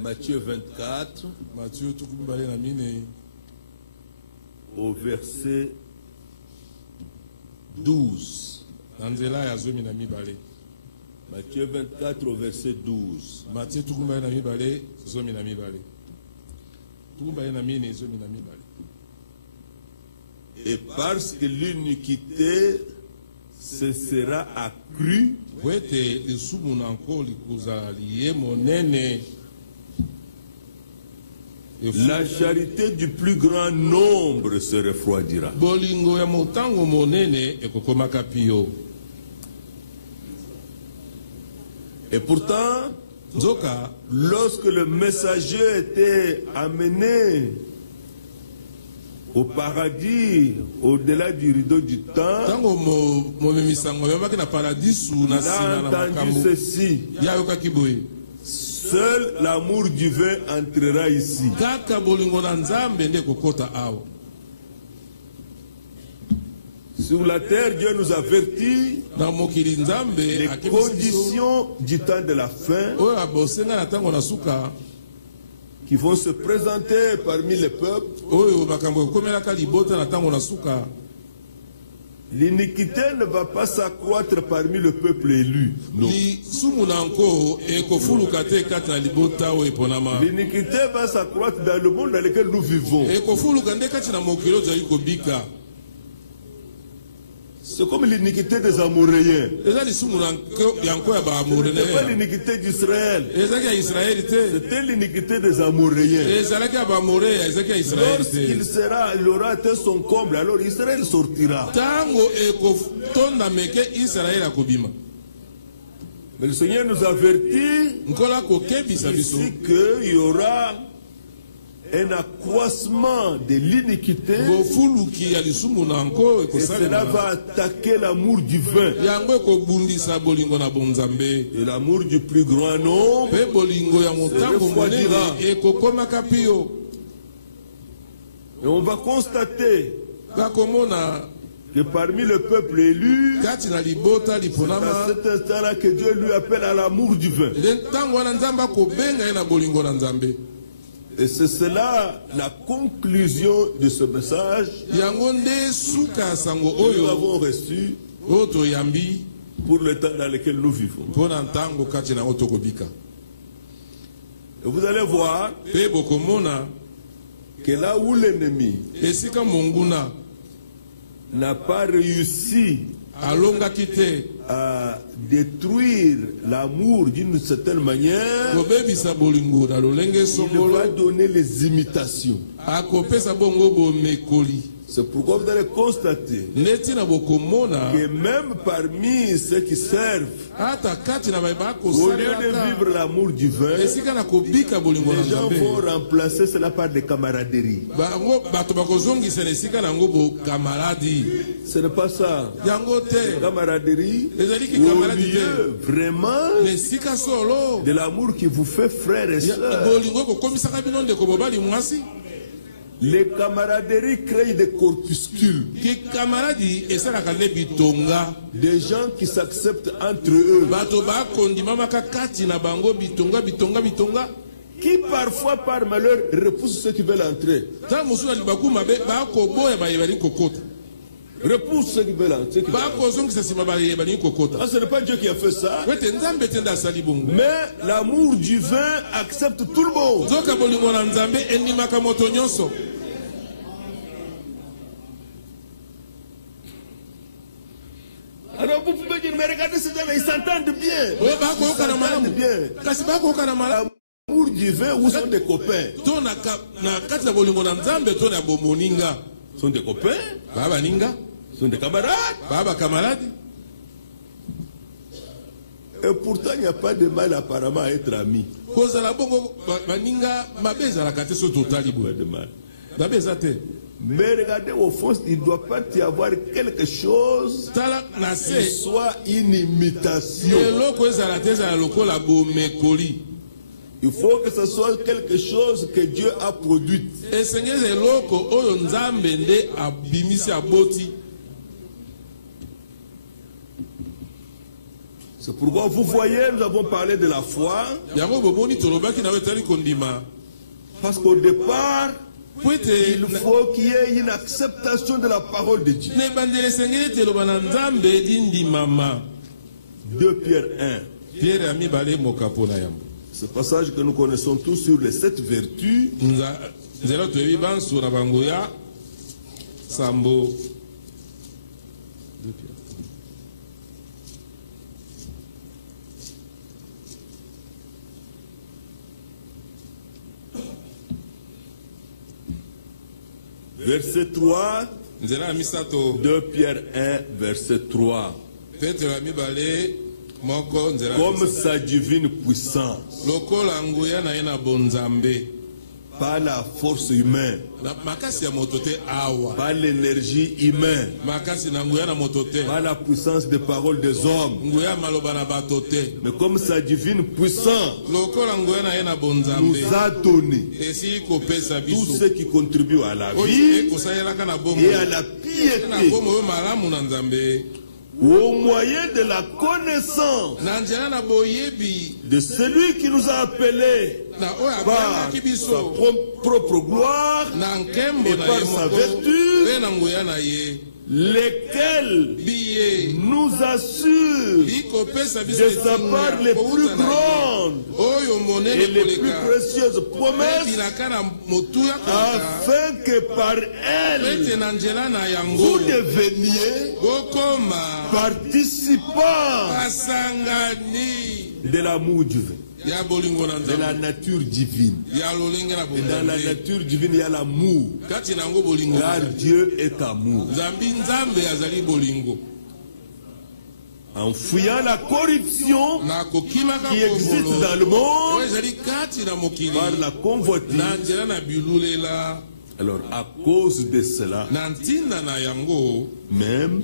Matthieu 24, Matthieu tukumbale na mine au verset 12. na nzela ya zomi na mibale. Matthieu 24 au verset 12. Matthieu tukumbale na mibale zomi na mibale. Tukumbale na mine zomi na mibale. Et parce que l'iniquité se sera accrue, Wete lisumu na nko likuza liye monene. la charité du plus grand nombre se refroidira. Bolingo ya motango monene ekokoma kapio. Et pourtant, Nzoka lorsque le messager était amené au paradis, au-delà du rideau du temps, tango momisango yamaki na paradisu il na a sina na entendu makambo. ceci: Yayokaki boye. seul l'amour divin entrera ici. Kaka bolingo na Nzambe nde kokota awa. Sur la terre, Dieu nous avertit Na mokili Nzambe les akebisi biso conditions du temps de la fin oyo abosenga na tango na suka qui vont se présenter parmi les peuples. oyo makambo ekomelaka libota na tango na suka. L'iniquité ne va pas s'accroître parmi le peuple élu. Non. Lisumu na nko ekofuluka te kati na libota oyo eponama. L'iniquité va s'accroître dans le monde dans lequel nous vivons. Ekofuluka nde kati na mokili oyo tozali kobika. C'est comme l'iniquité des Amoréens. Eza lisumu na nko ya Ce baamorene. n'était pas l'iniquité d'Israël. Ezalaki ya Israeli te. C'était l'iniquité des Amoréens. Ezalaki ya baamore, ezalaki ya Israeli Lorsqu'il te. il aura atteint son comble, alors Israël sortira. Tango ekotonda meke Israeli akobima. Mais le Seigneur nous avertit Nkola kokebisa biso. ici qu'il y aura un accroissement de l'iniquité Bofuluki ya lisumu na nko et cela ekosalema. va attaquer l'amour divin. Yango ekobundisa bolingo na bonzambe. Et l'amour du plus grand nombre. Pe bolingo ya motango monene ekokoma kapio. Et on va constater Kakomona que parmi le peuple élu, kati na libota à liponama. cet instant-là que Dieu lui appelle à l'amour divin. Ntango wana Nzambe akobenga ye na bolingo na Nzambe. Et c'est cela la conclusion de ce message Yango nde suka sango que nous oyo avons reçu oyo toyambi pour le temps dans lequel nous vivons. mpona ntango kati na oyo tokobika. Et vous allez voir Pe bokomona que là où l'ennemi esika monguna n'a pas réussi alongaki te à détruire l'amour d'une certaine manière, kobebisa bolingo na lolenge il songolo va donner les imitations. akopesa bongo bomekoli. C'est pourquoi vous allez constater Neti na bokomona que même parmi ceux qui servent, ata kati na bayeba au lieu de kosalelaka vivre l'amour divin, esika na kobika bolingo na les gens Nzambe vont remplacer cela par des camaraderies. bango bato bakozongisa na esika na yango bokamaradi. Ce n'est pas ça. Yango te Camaraderie, ezaliki au kamaradi lieu te vraiment na esika solo de l'amour qui vous fait frères et sœurs. bolingo ekokomisaka bino ndeko mobali mwasi. Les camaraderies créent des corpuscules, kikamaradi esalaka nde bitonga. des gens qui s'acceptent entre eux, Bato bakondimamaka kati na bango bitonga bitonga bitonga. qui parfois par malheur repoussent ceux qui veulent entrer. Ntango mosusu na libaku mabe bakoboya bayebani kokota. Repoussent ceux qui veulent entrer. Bakozongisa nsima bayebani kokota. Ah, ce n'est pas Dieu qui a fait ça. Wete Nzambe te nde asali bongo. Mais l'amour divin accepte tout le monde. Nzoka bolingo na Nzambe endimaka moto nyonso. Alors vous pouvez dire, mais regardez ces gens-là, ils s'entendent bien. Oyo bakoyoka na Ils malamu. s'entendent bien. Kasi bakoyoka na malamu. L'amour divin, où sont des copains? To na kati na bolingo na Nzambe to na bomoninga. Ce sont des copains, Baba ninga, ce sont des camarades. baba kamaradi. Et pourtant, il n'y a pas de mal apparemment à être amis. Kozala bongo baninga mabe ezalaka te so totali Pas boye. de mal. Mabe eza te. Mais regardez, au fond, il ne doit pas y avoir quelque chose Tala na qui se soit une imitation. eloko ezala te ezala lokola bomekoli. Il faut que ce soit quelque chose que Dieu a produit. Esengeza eloko oyo Nzambe nde abimisi aboti. C'est pourquoi vous voyez, nous avons parlé de la foi. Parce qu'au départ, il faut qu'il y ait une acceptation de la parole de Dieu. 2 Pierre 1. Ce passage que nous connaissons tous sur les 7 vertus. Verset 3, 2 Pierre 1, verset 3. Comme sa divine puissance, pas la force humaine, pas l'énergie humaine, pas la puissance des paroles des hommes, mais comme sa divine puissance nous a donné tout ce qui contribue à la vie et à la piété au moyen de la connaissance de celui qui nous a appelés par sa propre gloire et par sa vertu, lesquels nous assurent de sa part les plus grandes et les plus précieuses promesses, afin que par elles vous deveniez participants de l'amour divin, de la nature divine. Et dans la nature divine, il y a l'amour, car Dieu est amour. En fuyant la corruption qui existe dans le monde par la convoitise. Alors, à cause de cela, même,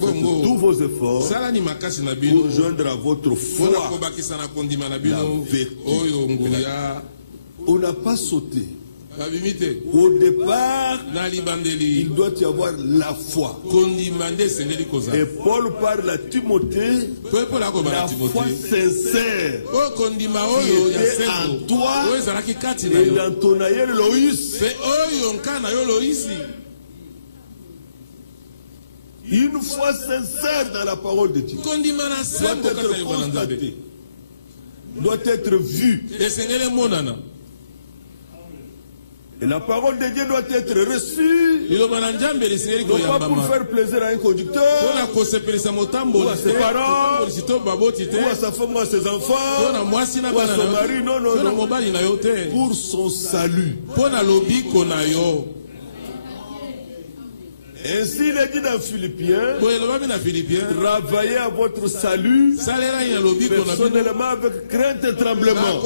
faites tous vos efforts pour joindre à votre foi la vertu. On n'a pas sauté. Au départ, il doit y avoir la foi. Et Paul parle à Timothée, la foi sincère qui était en toi et dans ton aïeul Loïs. Une foi sincère dans la parole de Dieu doit être constatée, doit être vue. Et la parole de Dieu doit être reçue, non pas pour faire plaisir à un conducteur, ou à ses parents, ou à sa femme, ou à ses enfants, ou à son mari, non, pour son salut. Ainsi, il est dit dans Philippiens, travaillez à votre salut personnellement avec crainte et tremblement.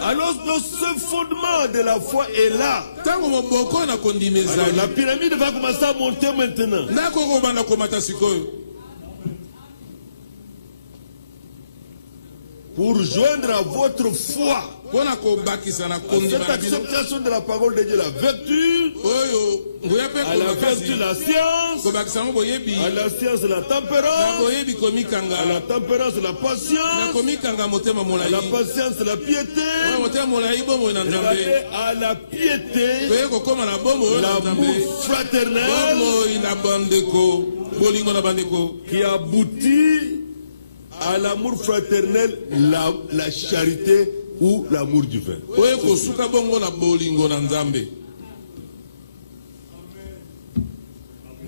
Alors, ce fondement de la foi est là. Alors, la pyramide va commencer à monter maintenant. Pour joindre à votre foi cette acceptation de la parole de Dieu, la vertu, à la vertu la science, à la science la tempérance, à la tempérance la patience, à la patience la piété, et à la piété l'amour fraternel qui aboutit à l'amour fraternel, la charité ou l'amour divin.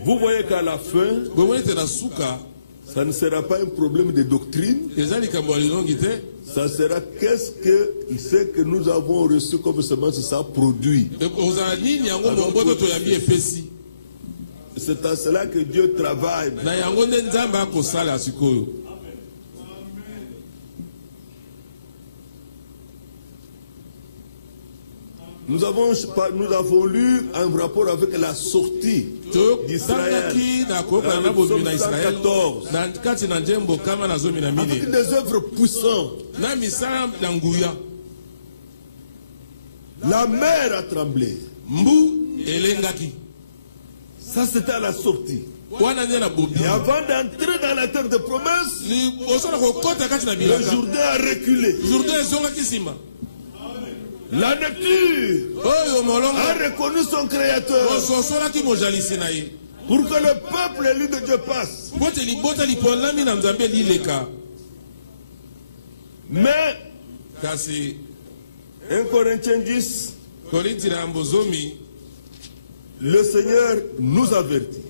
Vous voyez qu'à la fin, ça ne sera pas un problème de doctrine. Ça sera ce que nous avons reçu comme semence, ça produit. C'est à cela que Dieu travaille. Nous avons lu un rapport avec la sortie d'Israël en 1914 avec des œuvres puissantes. La mer a tremblé. Ça, c'était à la sortie. Et avant d'entrer dans la terre de promesse, le Jourdain a reculé. La nature a reconnu son créateur pour que le peuple élu de Dieu passe. Mais 1 Corinthiens 10, le Seigneur nous avertit.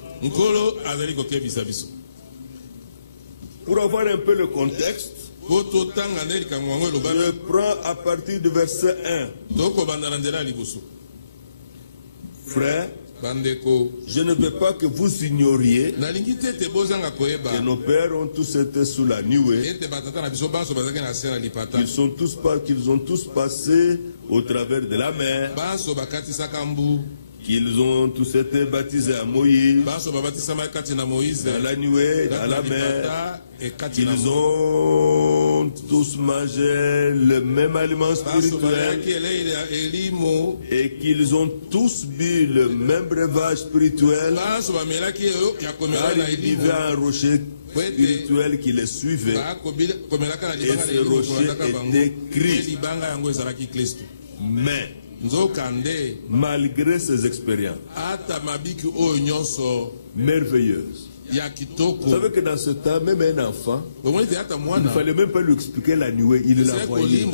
Pour avoir un peu le contexte, je prends à partir du verset 1. Frère, je ne veux pas que vous ignoriez que nos pères ont tous été sous la nuée, qu'ils ont tous passé au travers de la mer, qu'ils ont tous été baptisés à Moïse, dans la nuée, dans la mer, qu'ils ont tous mangé le même aliment spirituel et qu'ils ont tous bu le même breuvage spirituel, car ils vivaient à un rocher spirituel qui les suivait, et ce rocher était Christ. Mais malgré ces expériences merveilleuses, vous savez que dans ce temps, même un enfant, il ne fallait même pas lui expliquer la nuée, il la voyait.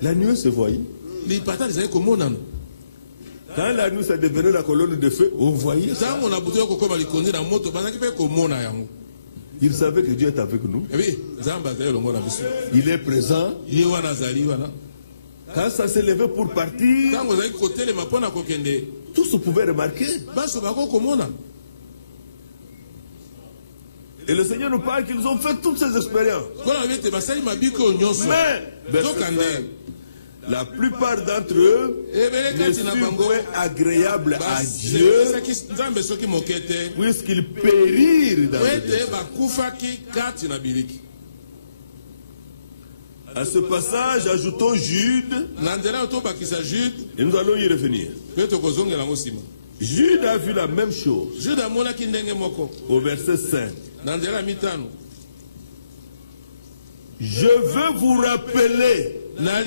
La nuée se voyait. Quand la nuée ça devenait la colonne de feu, on voyait ça. Il savait que Dieu est avec nous. Il est présent. Quand ça s'est levé pour partir, tous pouvaient remarquer. Et le Seigneur nous parle qu'ils ont fait toutes ces expériences. Mais, la plupart d'entre eux ne furent point agréables à Dieu puisqu'ils périrent dans le désert. À ce passage, ajoutons Jude, et nous allons y revenir. Jude a vu la même chose au verset 5. Je veux vous rappeler, à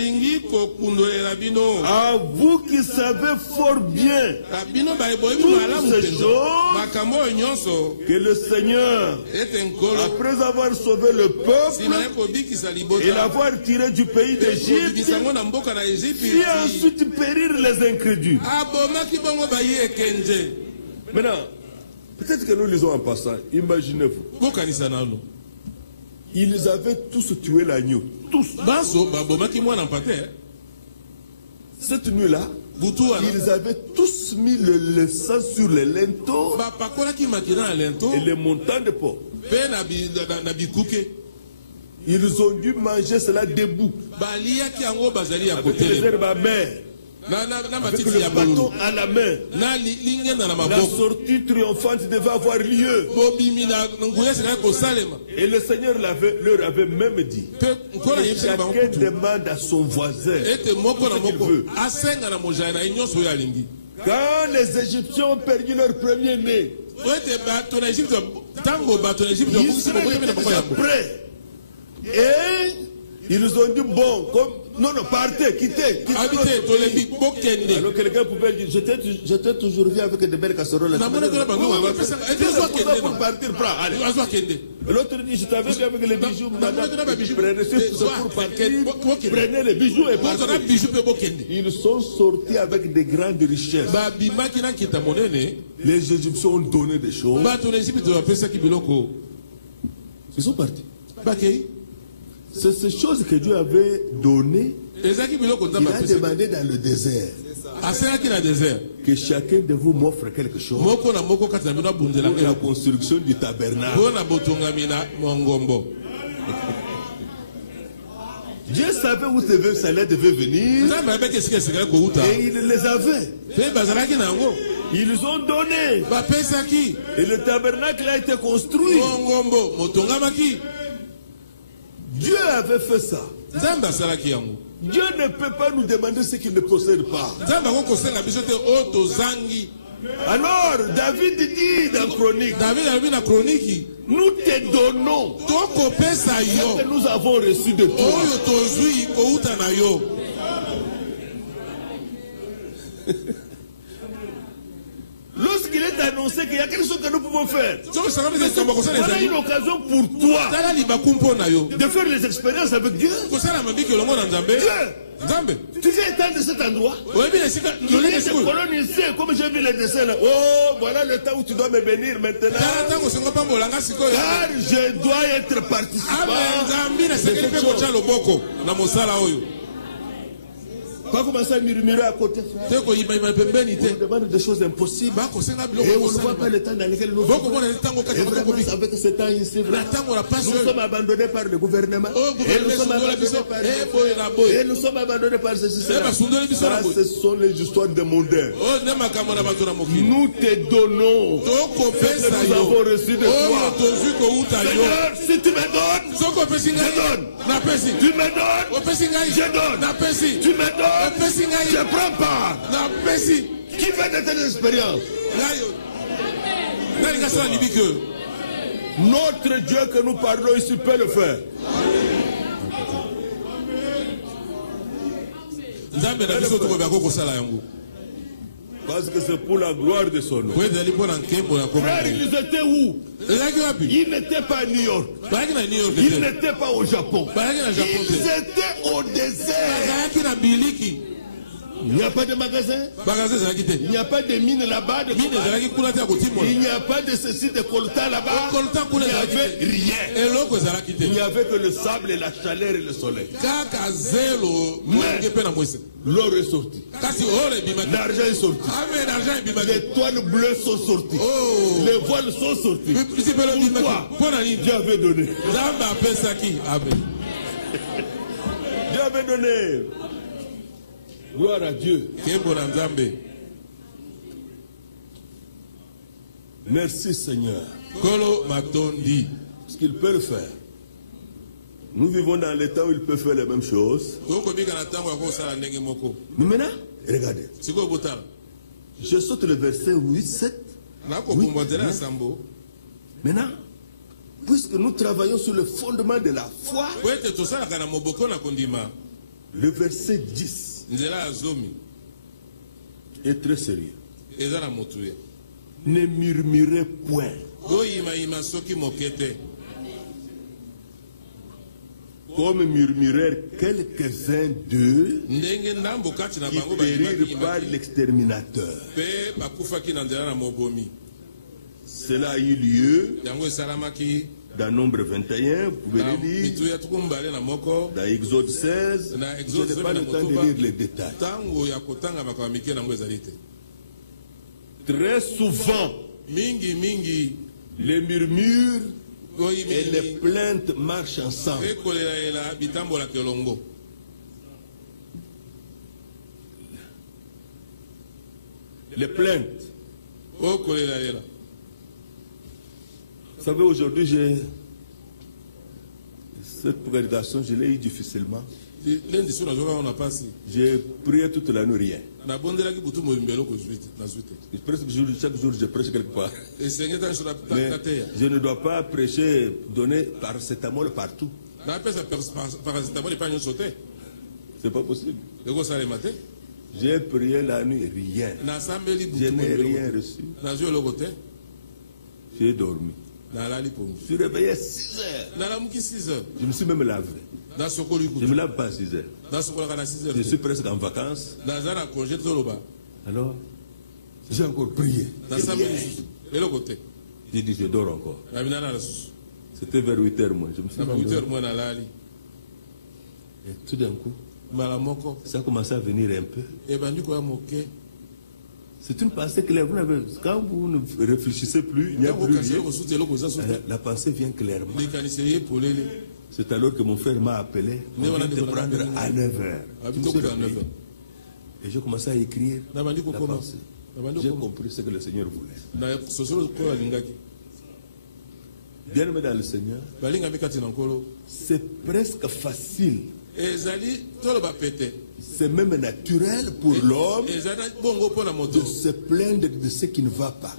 vous qui savez fort bien toutes ces choses, que le Seigneur, après avoir sauvé le peuple et l'avoir tiré du pays d'Égypte, fit ensuite périr les incrédules. Maintenant, peut-être que nous lisons en passant, imaginez-vous. Ils avaient tous tué l'agneau. Tous. Cette nuit-là, ils avaient tous mis le sang sur les linteaux et les montants de porc. Ils ont dû manger cela debout. Avec les herbes amères. Avec le bâton à la main. La sortie triomphante devait avoir lieu. Et le Seigneur leur avait même dit que chacun demande à son voisin ce qu'il veut. Quand les Égyptiens ont perdu leur premier-né, ils étaient prêts. Et ils ont dit bon, comme non, partez, quittez. Alors quelqu'un pouvait dire, j'étais toujours vu avec de belles casseroles. Pour partir, prends, allez. L'autre dit, je t'avais vu avec les bijoux, madame. Prenez pour partir, prenez les bijoux et partez. Ils sont sortis avec de grandes richesses. Les Égyptiens ont donné des choses. Ils sont partis. C'est ces choses que Dieu avait données. Il a demandé dans le désert que chacun de vous m'offre quelque chose pour la construction du tabernacle. Dieu savait où ça devait venir et il les avait. Ils ont donné et le tabernacle a été construit. Dieu avait fait ça. Dieu ne peut pas nous demander ce qu'il ne possède pas. Alors, David dit dans Chronique, nous te donnons ce que nous avons reçu de toi. Lorsqu'il est annoncé qu'il y a quelque chose que nous pouvons faire, voilà une occasion pour toi de faire les expériences avec Dieu. Tu veux étendre cet endroit? Il y a des colonnes ici, comme j'ai vu les dessins là. Oh, voilà le temps où tu dois me bénir maintenant. Car je dois être participant. Pas commencer à murmurer à côté. On demande des choses impossibles. Et on ne voit pas le temps dans lequel nous sommes. Et vraiment, avec ce temps ici, nous sommes abandonnés par le gouvernement. Et nous sommes abandonnés par ceci. Ça, ce sont les histoires de mondains. Nous te donnons ce que nous avons reçu de toi. Seigneur, si tu me donnes, je donne. Tu me donnes, je donne. Tu me donnes, je prends part. Qui fait de telles expériences? Notre Dieu que nous parlons ici peut le faire. Parce que c'est pour la gloire de son nom. Frère, ils étaient où? Ils n'étaient pas à New York. Ils n'étaient pas au Japon. Ils étaient au désert. Il n'y a pas de magasin. Il n'y a pas de mine là-bas. Il n'y a pas de ceci, de coltan là-bas. Il n'y avait rien. Il n'y avait que le sable et la chaleur et le soleil. L'or est sorti. L'argent est sorti. Les toiles bleues sont sorties. Les voiles sont sorties. Pourquoi? Dieu avait donné. Dieu avait donné. Gloire à Dieu. Merci Seigneur. Parce qu'il peut le faire. Nous vivons dans les temps où il peut faire les mêmes choses. Mais maintenant, regardez. Je saute le verset 8, 7. Maintenant, puisque nous travaillons sur le fondement de la foi, le verset 10 est très sérieux. Ne murmurez point. Comme murmurèrent quelques-uns d'eux qui périrent par l'exterminateur. Cela a eu lieu dans Nombre 21, vous pouvez le lire, dans Exode 16, je n'ai pas le temps de lire les détails. Très souvent, les murmures et les plaintes marchent ensemble. Les plaintes. Vous savez, aujourd'hui, cette prédication, je l'ai eu difficilement. J'ai prié toute la nuit, rien. Presque chaque jour, je prêche quelque part. Mais je ne dois pas prêcher, donner paracétamol partout. C'est pas possible. J'ai prié la nuit, rien. Je n'ai rien reçu. J'ai dormi. Je suis réveillé à 6 heures. Je me suis même lavé. Je ne me lave pas à 6 heures. Je suis presque en vacances. Alors, j'ai encore prié. J'ai dit, je dors encore. C'était vers 8 heures, moi. Je me suis endormi. Et tout d'un coup, ça a commencé à venir un peu. C'est une pensée claire. Quand vous ne réfléchissez plus, il n'y a plus rien. La pensée vient clairement. C'est alors que mon frère m'a appelé pour te prendre à 9h. Et j'ai commencé à écrire la pensée. J'ai compris ce que le Seigneur voulait. Bien aimé dans le Seigneur, c'est presque facile C'est même naturel pour l'homme de se plaindre de ce qui ne va pas.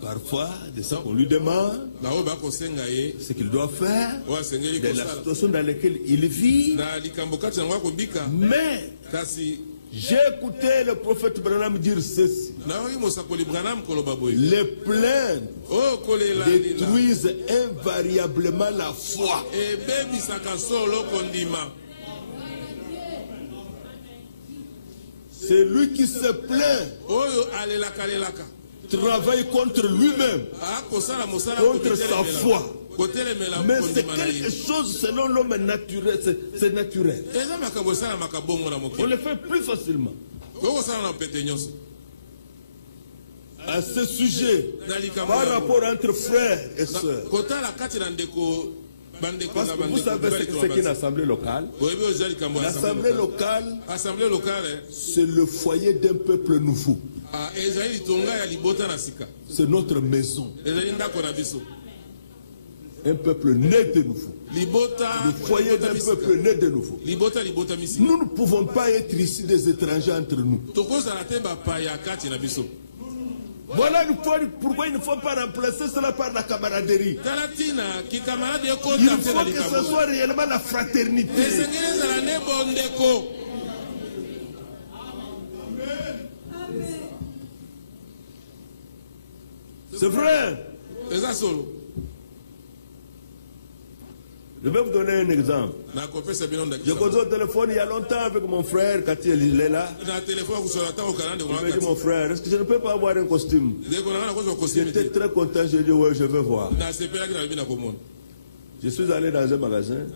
Parfois, de ce qu'on lui demande, ce qu'il doit faire, de la situation dans laquelle il vit. Mais j'ai écouté le prophète Branham dire ceci. Les plaintes détruisent invariablement la foi. C'est lui qui se plaint travaille contre lui-même, contre sa foi. Mais c'est quelque chose selon l'homme naturel, c'est naturel. On le fait plus facilement. À ce sujet, par rapport entre frères et sœurs, parce que vous savez ce qu'est une assemblée locale. L'assemblée locale, c'est le foyer d'un peuple nouveau. C'est notre maison. Un peuple né de nouveau. Le foyer d'un peuple né de nouveau. Nous ne pouvons pas être ici des étrangers entre nous. Voilà pourquoi il ne faut pas remplacer cela par la camaraderie. Il faut que ce soit réellement la fraternité. C'est vrai. Je vais vous donner un exemple. Je causais au téléphone il y a longtemps avec mon frère quand il est là. Il m'a dit, mon frère, est-ce que je ne peux pas avoir un costume? J'étais très content, j'ai dit ouais, je vais voir. Je suis allé dans un magasin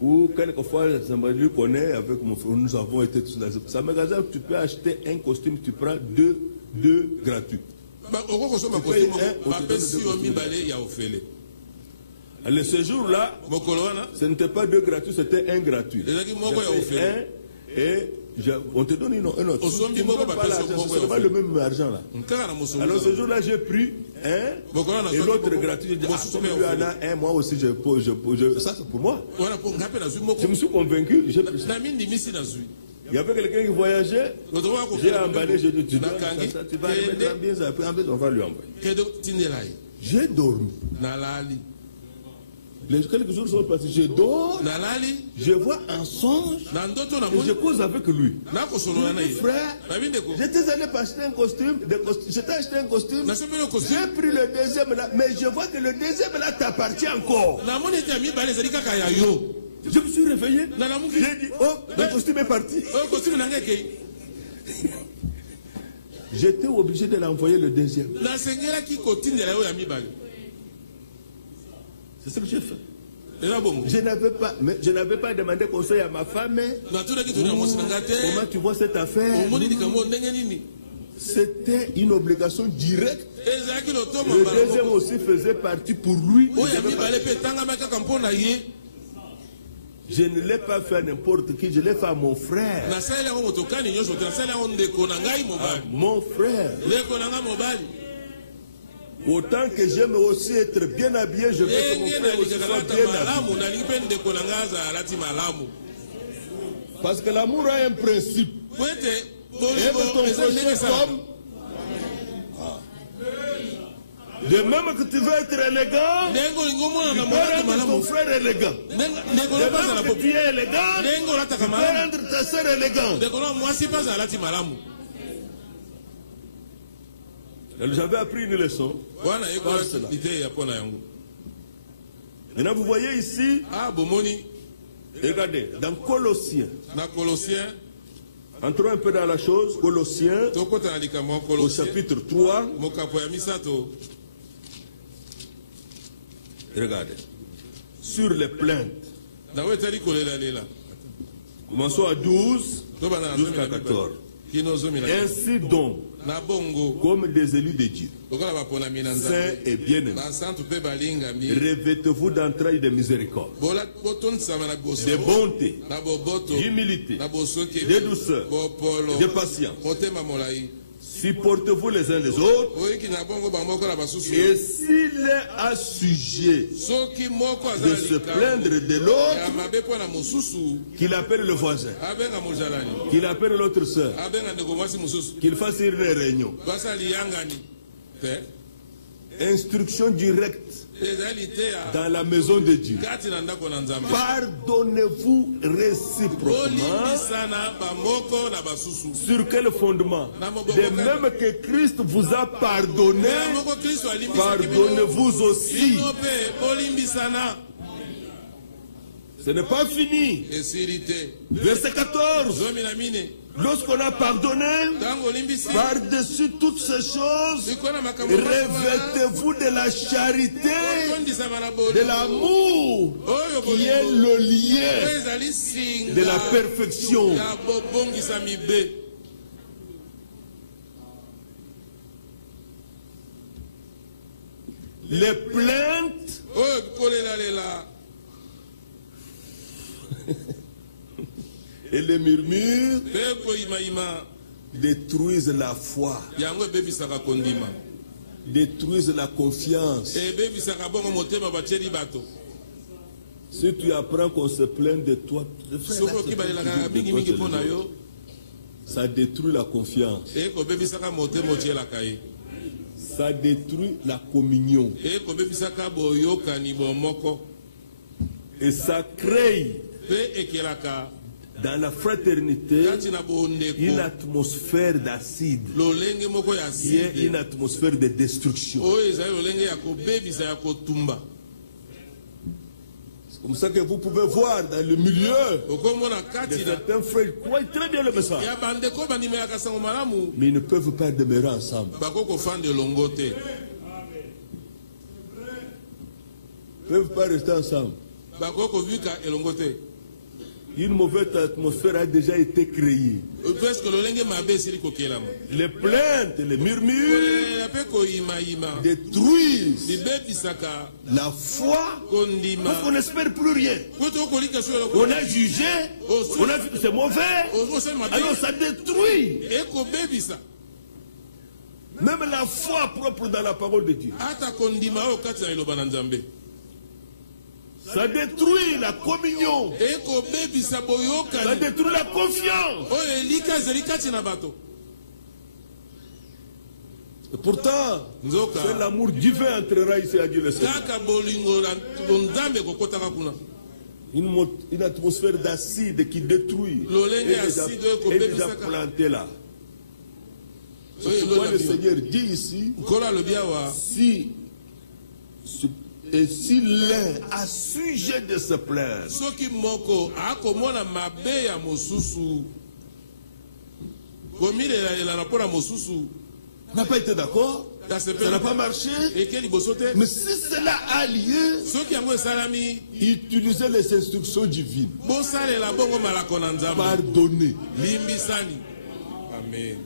où quelquefois je lui connais avec mon frère, nous avons été tous là. Ce magasin, tu peux acheter un costume, tu prends deux gratuits. Le séjour-là, ce n'était pas deux gratuits, c'était un gratuit. Et on te donne un autre. Tu ne donnes pas l'argent, ce n'est pas le même argent là. Alors ce jour-là, j'ai pris un et l'autre gratuit. J'ai dit, comme lui en a un, moi aussi je ça c'est pour moi. Je me suis convaincu, j'ai pris ça. Il y avait quelqu'un qui voyageait, j'ai emballé, j'ai dit, tu vas le mettre en bien, après on va lui envoyer. J'ai dormi. Les quelques jours sont passés, je dors, je vois un songe et je cause avec lui. Frère, j'étais allé acheter un costume, j'étais acheté un costume, j'ai pris le deuxième là, mais je vois que le deuxième là t'appartient encore. Je me suis réveillé, j'ai dit, oh, le costume est parti. J'étais obligé de l'envoyer le deuxième. C'est ce que j'ai fait. Je n'avais pas demandé conseil à ma femme. Comment tu vois cette affaire? C'était une obligation directe. Le deuxième aussi faisait partie pour lui. Je ne l'ai pas fait à n'importe qui, je l'ai fait à mon frère. Mon frère. Autant que j'aime aussi être bien habillé, je veux que mon frère aussi soit bien habillé. Parce que l'amour a un principe. Aime ton prochain comme. De même que tu veux être élégant, tu peux rendre ton frère élégant. De même que tu es élégant, tu peux rendre ta soeur élégante. J'avais appris une leçon. Maintenant, vous voyez ici, regardez, dans Colossiens, entrons un peu dans la chose, Colossiens, au chapitre 3, regardez, sur les plaintes. Commençons à 12 jusqu'à 14. Ainsi donc, comme des élus de Dieu, saints et bien-aimés, revêtez-vous d'entrailles de miséricorde, de bonté, d'humilité, de douceur, de patience. Supportez-vous les uns les autres. Et s'il est à sujet de se plaindre de l'autre, qu'il appelle le voisin, qu'il appelle l'autre soeur, qu'il fasse une réunion. Instruction directe dans la maison de Dieu. Pardonnez-vous réciproquement. Sur quel fondement? De même que Christ vous a pardonné, pardonnez-vous aussi. Ce n'est pas fini. Verset 14. Lorsqu'on a pardonné, par-dessus toutes ces choses, revêtez-vous de la charité, de l'amour, qui est le lien de la perfection. Les plaintes et les murmures détruisent la foi, détruisent la confiance. Si tu apprends qu'on se plaint de toi, ça détruit la confiance. Ça détruit la communion. Et ça crée dans la fraternité une atmosphère d'acide qui est une atmosphère de destruction. C'est comme ça que vous pouvez voir dans le milieu de certains frères qui croient très bien le message, mais ils ne peuvent pas demeurer ensemble. Ils ne peuvent pas rester ensemble. Une mauvaise atmosphère a déjà été créée. Les plaintes, les murmures détruisent la foi parce qu'on n'espère plus rien. On a jugé, on a vu que c'est mauvais, alors ça détruit même la foi propre dans la parole de Dieu. Ça détruit la communion. Ça détruit la confiance. Et pourtant, c'est l'amour divin entrera ici à Dieu le Seigneur. Une atmosphère d'acide qui détruit est déjà plantée là. C'est pourquoi le Seigneur dit ici, et si l'un a sujet de se plaindre, n'a pas été d'accord, ça n'a pas marché, mais si cela a lieu, utilisez les instructions divines. Pardonnez. Amen.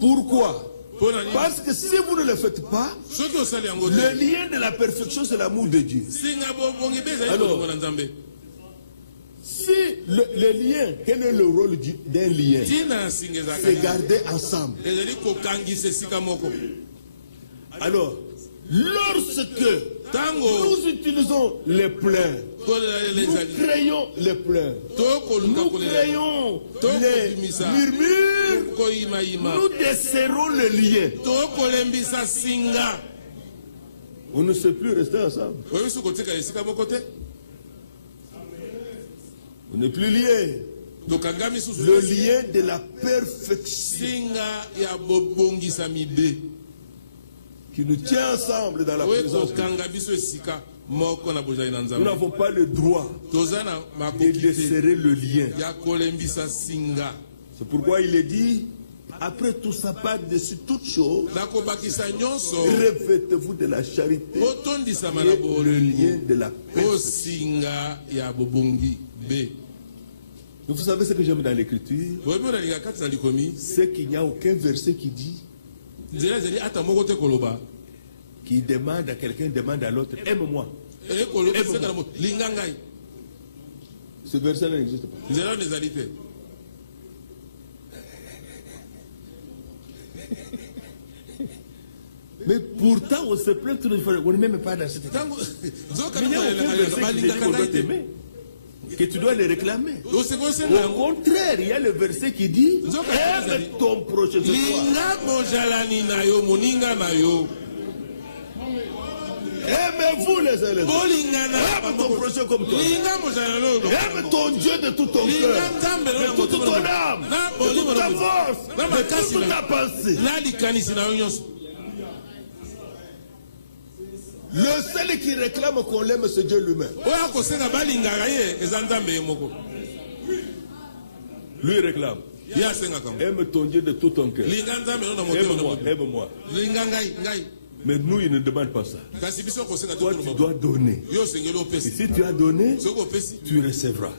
Pourquoi? Parce que si vous ne le faites pas, le lien de la perfection, c'est l'amour de Dieu. Alors, si le lien, quel est le rôle d'un lien? C'est garder ensemble. Alors, lorsque nous utilisons les pleurs, nous créons les pleurs, nous créons les murmures, nous desserrons le lien. On ne sait plus rester ensemble. On n'est plus liés. Le lien de la perfection qui nous tient ensemble dans la présence de Dieu. Nous n'avons pas le droit de desserrer le lien. C'est pourquoi il est dit, après tout ça, par-dessus toute chose, revêtez-vous de la charité et le lien de la perfection. Vous savez ce que j'aime dans l'écriture? C'est qu'il n'y a aucun verset qui dit, qui demande à quelqu'un, demande à l'autre, aime-moi. Ce verset n'existe pas. Mais pourtant, on se plaint tout le temps. On n'est même pas dans cette état. Mais il y a aucun verset qui dit qu'on doit t'aimer, que tu dois les réclamer. Au contraire, il y a le verset qui dit aime ton prochain. Aimez-vous les uns les autres. Aime ton prochain comme toi. Aime ton Dieu de tout ton cœur, de toute ton âme, de toute ta force, de toute ta pensée. Le seul qui réclame qu'on l'aime, c'est Dieu lui-même. Lui réclame. Aime ton Dieu de tout ton cœur. Aime-moi, aime-moi. Mais nous, il ne demande pas ça. Toi, tu dois donner. Et si tu as donné, tu recevras.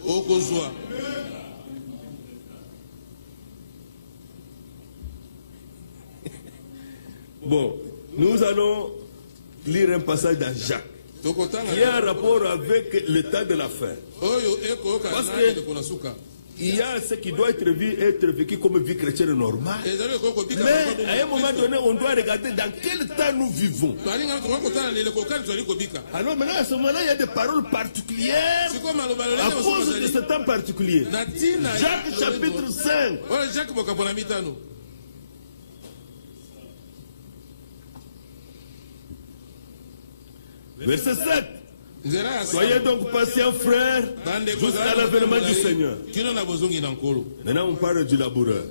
Bon, nous allons lire un passage dans Jacques qui a un rapport avec le temps de la fin. Parce que il y a ce qui doit être vécu comme vie chrétienne normale. Mais à un moment donné, on doit regarder dans quel temps nous vivons. Alors maintenant, à ce moment-là, il y a des paroles particulières à cause de ce temps particulier. Jacques chapitre 5. Verset 7. Soyez donc patients, frères, jusqu'à l'avènement du Seigneur. Maintenant, on parle du laboureur.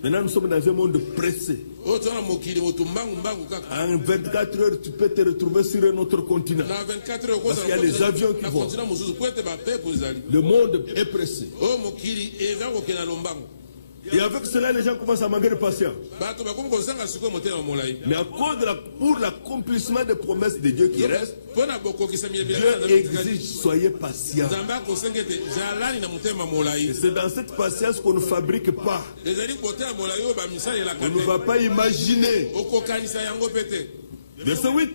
Maintenant, nous sommes dans un monde pressé. En 24 heures, tu peux te retrouver sur un autre continent. Parce qu'il y a les avions qui vont. Le monde est pressé. Et avec cela, les gens commencent à manquer de patience. Mais à cause pour l'accomplissement des promesses de Dieu qui restent, Dieu exige, soyez patients. Et c'est dans cette patience qu'on ne fabrique pas. On ne va pas imaginer. Verset 8.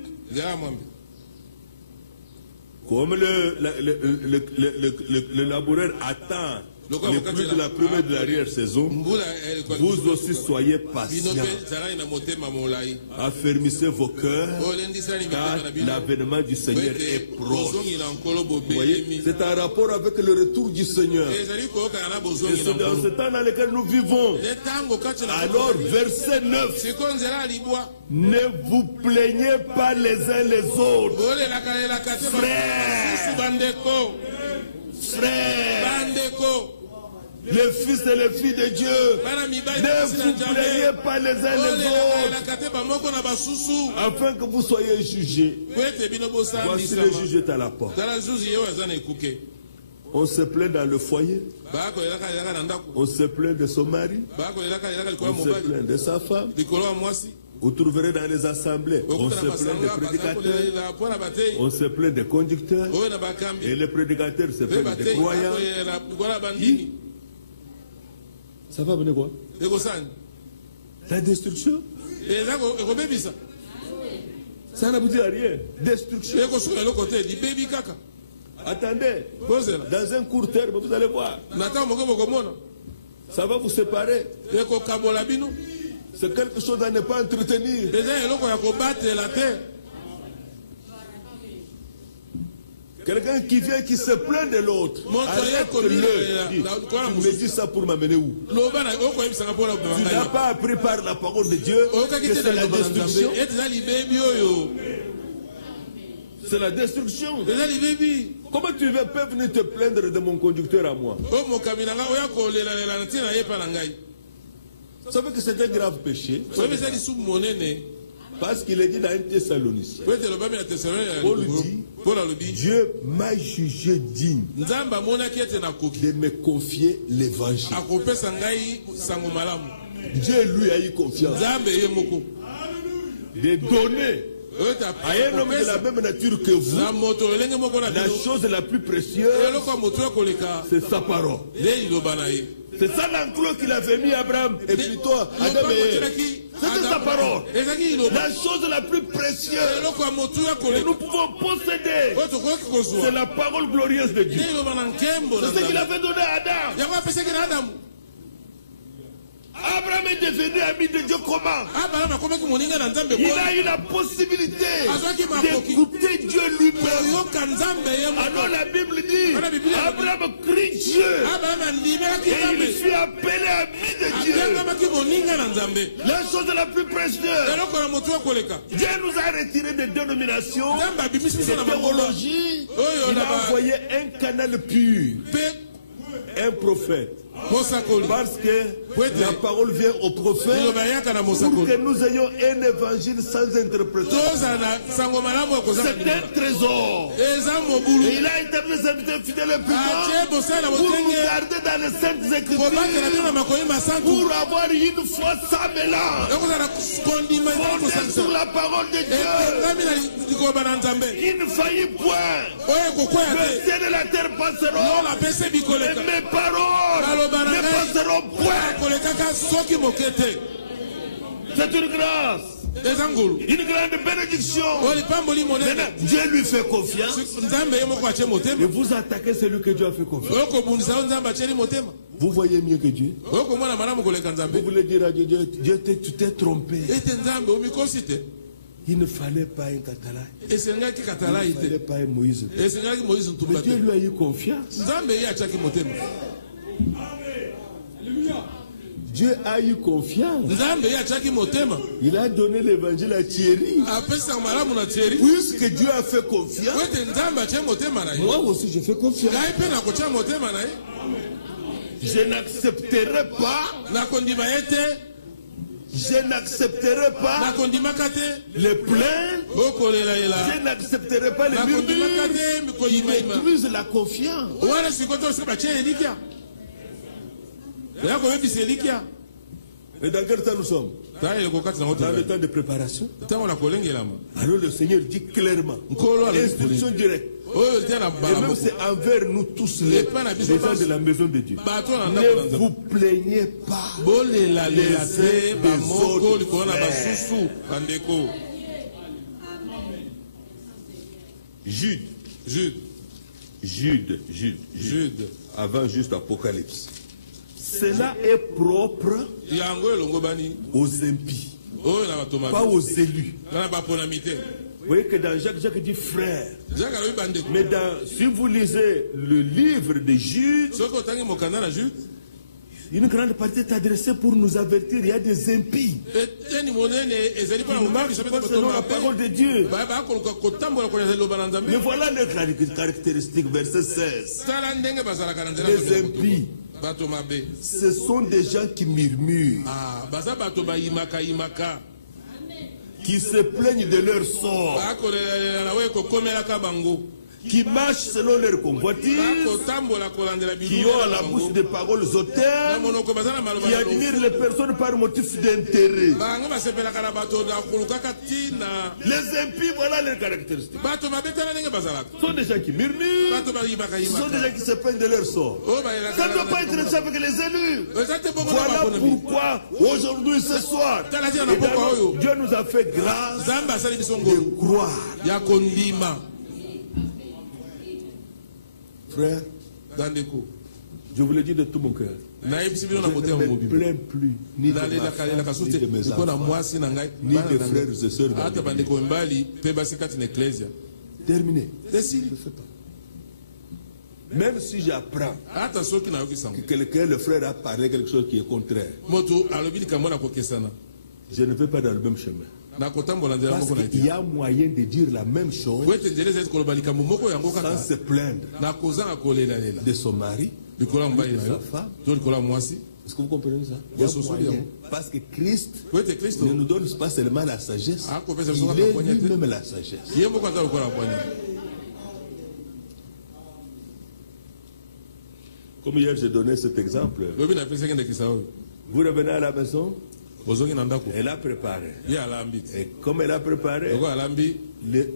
Comme le laboureur attend les pluies de la première et de l'arrière-saison, vous aussi soyez patients. Affermissez vos cœurs, car l'avènement du Seigneur est proche. Vous voyez, c'est un rapport avec le retour du Seigneur. Et c'est dans ce temps dans lequel nous vivons. Alors, verset 9. Ne vous plaignez pas les uns les autres. Frères, les fils et les filles de Dieu, ne vous plaignez pas les uns les autres, afin que vous soyez jugés. Voici le juge est à la porte. On se plaint dans le foyer, on se plaint de son mari, on se plaint de sa femme. Vous trouverez dans les assemblées, on se plaint des prédicateurs, on se plaint des conducteurs, et les prédicateurs se plaignent des croyants. Ça va venir quoi? La destruction. Ça n'aboutit à rien. Destruction. Attendez, dans un court terme, vous allez voir. Ça va vous séparer. C'est quelque chose à ne pas entretenir. Quelqu'un qui vient, qui se plaint de l'autre. Arrête-le. Tu me dis ça pour m'amener où? Tu n'as pas appris par la parole de Dieu que c'est la destruction. C'est la destruction. Comment tu peux venir te plaindre de mon conducteur à moi? Vous savez que c'est un grave péché. Parce qu'il est dit dans 1 Thessaloniciens. Paul dit, Dieu m'a jugé digne de me confier l'évangile. Dieu lui a eu confiance de donner à un homme de la même nature que vous la chose la plus précieuse, c'est sa parole. C'est ça l'enclos qu'il avait mis à Abraham et plutôt Adam et Ève. C'était sa parole. La chose la plus précieuse que nous pouvons posséder, c'est la parole glorieuse de Dieu. C'est ce qu'il avait donné à Adam. Abraham est devenu ami de Dieu comment? Il a eu la possibilité d'écouter Dieu lui-même. Alors la Bible dit, Abraham crie Dieu et il fut appelé ami de Dieu. La chose la plus précieuse, Dieu nous a retiré des dénominations, de théologie. Il a envoyé un canal pur, un prophète. Parce que la parole vient au prophète pour que nous ayons un évangile sans interprétation. C'est un trésor. Et il a établi ses serviteurs fidèles et prudents pour nous garder dans les saintes écritures, pour avoir une foi sans mélange, fondée sur la parole de Dieu, qui ne faillit point. Le ciel et la terre passeront, mais mes paroles ne passeront point. C'est une grâce, une grande bénédiction. Maintenant, Dieu lui fait confiance et vous attaquez celui que Dieu a fait confiance. Vous voyez mieux que Dieu. Vous voulez dire à Dieu, Dieu tu t'es trompé. Il ne fallait pas un Catalan. Il ne fallait pas un Moïse. Mais Dieu lui a eu confiance. Dieu a eu confiance. Il a donné l'évangile à Thierry. Puisque Dieu a fait confiance, moi aussi je fais confiance. Je n'accepterai pas. Je n'accepterai pas les plaintes. Je n'accepterai pas les murmures qui détruisent la confiance. Et dans quel temps nous sommes? Dans le temps de préparation. Alors le Seigneur dit clairement, instruction directe. Et même c'est envers nous tous les gens de la maison de Dieu. Ne vous plaignez pas les uns des autres, frères. Jude. Avant juste Apocalypse. Cela est propre aux impies, pas aux élus. Vous voyez que dans Jacques dit frère. Mais si vous lisez le livre de Jude, une grande partie est adressée pour nous avertir. Il y a des impies qui marchent pas selon la parole de Dieu. Mais voilà les caractéristiques, verset 16. Les impies, ce sont des gens qui murmurent, qui se plaignent de leur sort, qui marchent selon leur convoitise, qui ont à la bouche des paroles hautaines, qui admirent les personnes par motif d'intérêt. Les impies, voilà les caractéristiques. Ce sont des gens qui murmurent, ce sont des gens qui se plaignent de leur sort. Ça ne doit pas être ça avec les élus. Voilà pourquoi aujourd'hui, ce soir, Dieu nous a fait grâce de croire. Frère, je vous le dis de tout mon cœur. Je ne me plains plus ni de ma femme, ni de mes enfants, ni des frères et sœurs. Terminé. Je ne fais pas. Même si j'apprends que quelqu'un, le frère, a parlé quelque chose qui est contraire, je ne vais pas dans le même chemin. Parce qu'il y a moyen de dire la même chose sans se plaindre de son mari, de sa femme. Est-ce que vous comprenez ça? Il y a moyen. Parce que Christ ne nous donne pas seulement la sagesse, il est lui-même la sagesse. Comme hier j'ai donné cet exemple, vous revenez à la maison, elle a préparé. Et comme elle a préparé,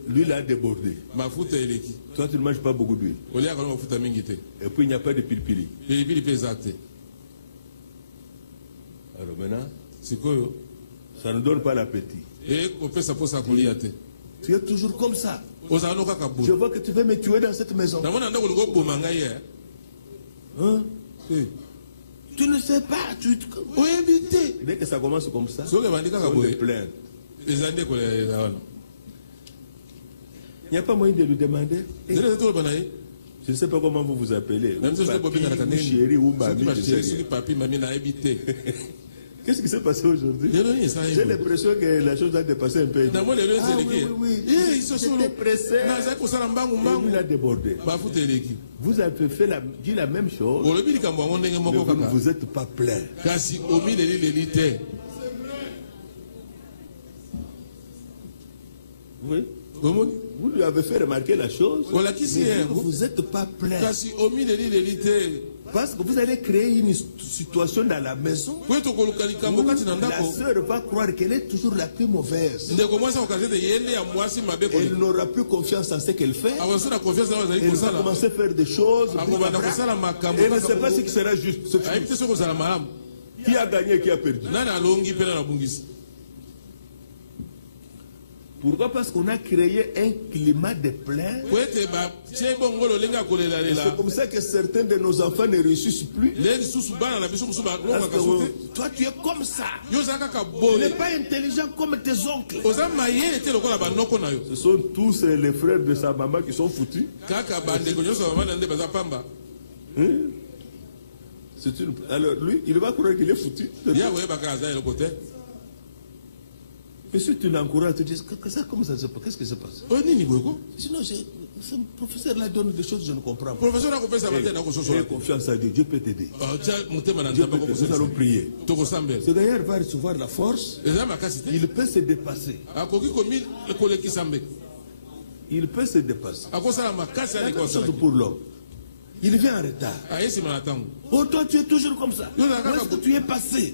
l'huile a débordé. Toi, tu ne manges pas beaucoup d'huile. Et puis, il n'y a pas de pilipili. Alors maintenant, Ça ne donne pas l'appétit. Tu es toujours comme ça. Je vois que tu veux me tuer dans cette maison. Hein? Tu ne sais pas. Dès que ça commence comme ça, on est plein. Il n'y a pas moyen de lui demander. Je ne sais pas comment vous vous appelez. Ou chéri ou mamie, je sais rien. Qu'est-ce qui s'est passé aujourd'hui? J'ai l'impression que la chose a dépassé un peu. Oui. J'étais pressé. Il a débordé. Vous avez dit la même chose. Mais vous n'êtes pas plein. Oui. Vous lui avez fait remarquer la chose. Vous n'êtes pas plein. Parce que vous allez créer une situation dans la maison où la sœur va croire qu'elle est toujours la plus mauvaise. Elle n'aura plus confiance en ce qu'elle fait. Elle va commencer à faire des choses. Elle ne sait pas ce qui sera juste. Qui a gagné et qui a perdu? Pourquoi? Parce qu'on a créé un climat de plainte. C'est comme ça que certains de nos enfants ne réussissent plus. Parce que, toi, tu es comme ça. Tu n'es pas intelligent comme tes oncles. Ce sont tous les frères de sa maman qui sont foutus. Alors lui, il va croire qu'il est foutu. Et si tu l'encourages, tu dis comment ça se passe? Qu'est-ce qui se passe? Sinon, ce professeur-là donne des choses que je ne comprends pas. J'ai confiance à Dieu. Dieu peut t'aider. Nous allons prier. Ce gars va recevoir la force. Il peut se dépasser. Il peut se dépasser. C'est quelque chose pour l'homme. Il vient en retard. Oh, toi, tu es toujours comme ça. Où est-ce que tu es passé?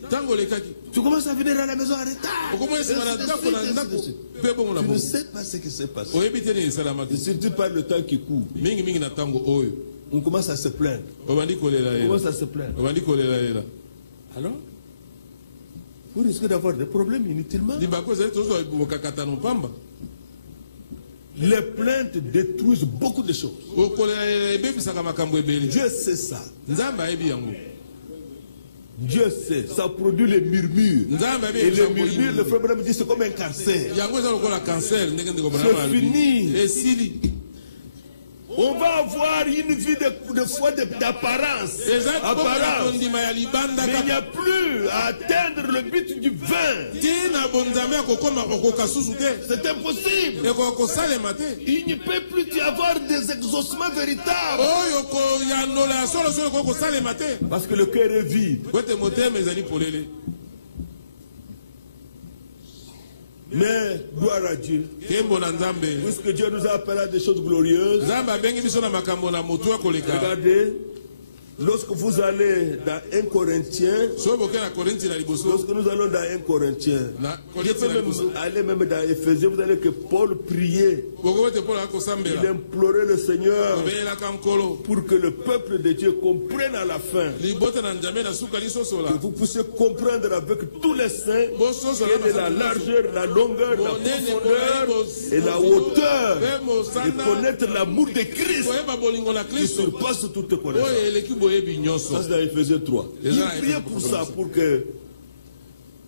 Tu commences à venir à la maison en retard. Tu ne sais pas ce qui s'est passé. Et surtout par le temps qui court. On commence à se plaindre. Alors, vous risquez d'avoir des problèmes inutilement. Les plaintes détruisent beaucoup de choses. Dieu sait ça. Dieu sait, ça produit les murmures. Et les murmures, le frère Branham dit, c'est comme un cancer. C'est fini. On va avoir une vie de foi d'apparence. Mais il n'y a plus à atteindre le but du vin. C'est impossible. Il ne peut plus y avoir des exaucements véritables. Parce que le cœur est vide. Mais gloire à Dieu. Puisque Dieu nous a appelé à des choses glorieuses. Regardez, lorsque vous allez dans 1 Corinthiens, lorsque nous allons dans 1 Corinthiens, je peux même aller même dans Éphésiens, vous allez que Paul priait. Il implorait le Seigneur pour que le peuple de Dieu comprenne à la fin. Que vous puissiez comprendre avec tous les saints quelle est la largeur, la longueur, la profondeur et la hauteur. De connaître l'amour de Christ qui surpasse toute connaissance. Ça c'est dans Éphésiens 3. Il priait pour ça, pour que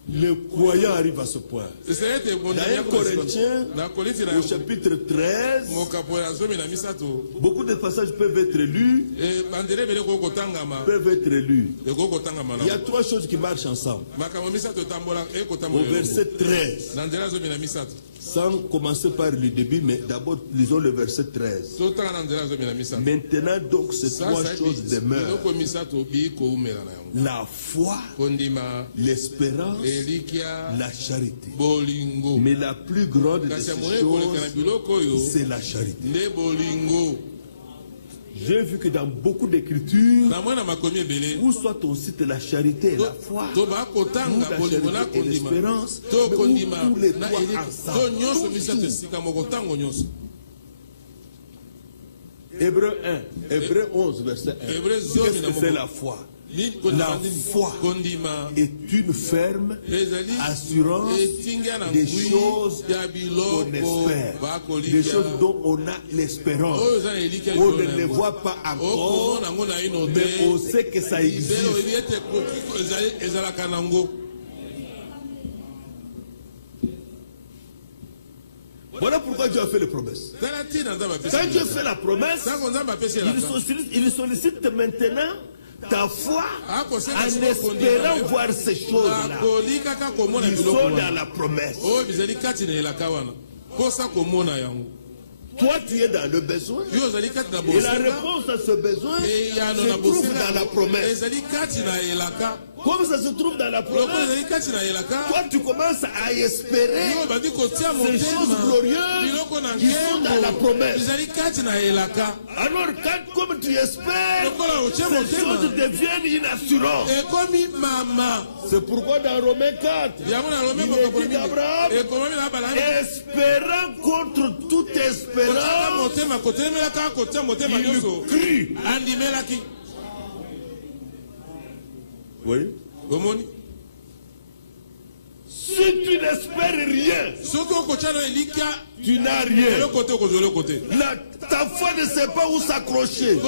les croyants arrivent à ce point. Dans 1 Corinthiens, au chapitre 13, beaucoup de passages peuvent être lus. Il y a trois choses qui marchent ensemble. Au verset 13. Sans commencer par le début, mais d'abord lisons le verset 13. Maintenant donc ces trois choses demeurent: la foi, l'espérance, la charité. Mais la plus grande de ces choses, c'est la charité. J'ai vu que dans beaucoup d'écritures, où soit on cite la charité et la foi, ou la charité et l'espérance, mais où tous les trois ensemble. Hébreux 1, Hébreux 11, verset 1. Qu'est-ce que c'est la foi? La foi est une ferme assurance des choses qu'on espère, des choses dont on a l'espérance. On ne les voit pas encore, mais on sait que ça existe. Voilà pourquoi Dieu a fait les promesses. Quand Dieu fait la promesse, il sollicite maintenant ta foi en espérant voir ces choses-là. Ils sont dans la promesse. Toi, tu es dans le besoin. Et la réponse à ce besoin se trouve dans la promesse. Comme ça se trouve dans la promesse, toi tu commences à espérer ces choses glorieuses qui sont dans la promesse. Alors comme tu espères, ces choses deviennent une assurance. C'est pourquoi dans Romains 4, il est dit d'Abraham, espérant contre toute espérance, il crut. Oui. Si tu n'espères rien, tu n'as rien. Ta foi ne sait pas où s'accrocher.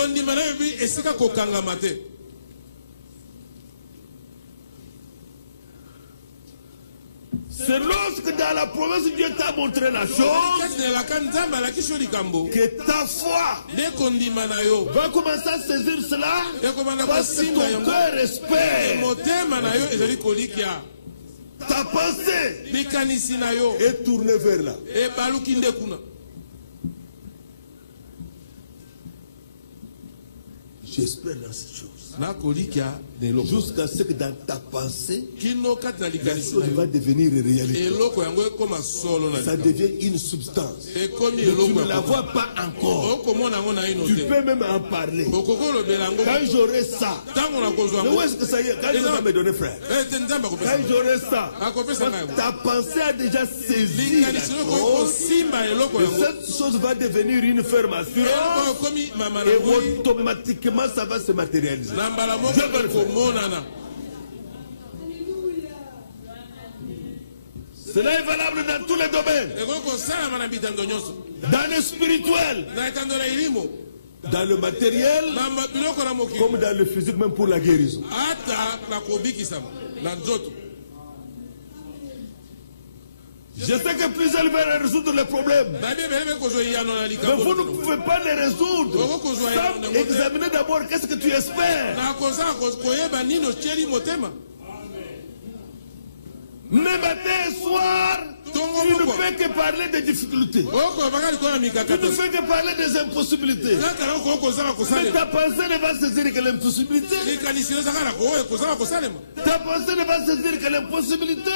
C'est lorsque dans la promesse Dieu t'a montré la chose que ta foi va commencer à saisir cela parce que ton cœur espère. Ta pensée est tournée vers là. J'espère dans cette chose. Jusqu'à ce que dans ta pensée, la chose va devenir réalité. Ça devient une substance. Mais tu ne la vois pas encore. Tu peux même en parler. Quand j'aurai ça, mais où est-ce que ça y est? Quand Dieu va me donner, frère. Quand j'aurai ça, ta pensée a déjà saisi la chose. Et cette chose va devenir une ferme assurance. Et automatiquement, ça va se matérialiser. Cela est valable dans tous les domaines. Dans le spirituel, dans le matériel, comme dans le physique, même pour la guérison. Je sais que plusieurs veulent résoudre les problèmes. Mais vous ne pouvez pas les résoudre sans examiner d'abord qu'est-ce que tu espères. Mais matin et soir, tu ne fais que parler des difficultés. Tu ne fais que parler des impossibilités. Mais ta pensée ne va saisir que l'impossibilité. Ta pensée ne va saisir que l'impossibilité.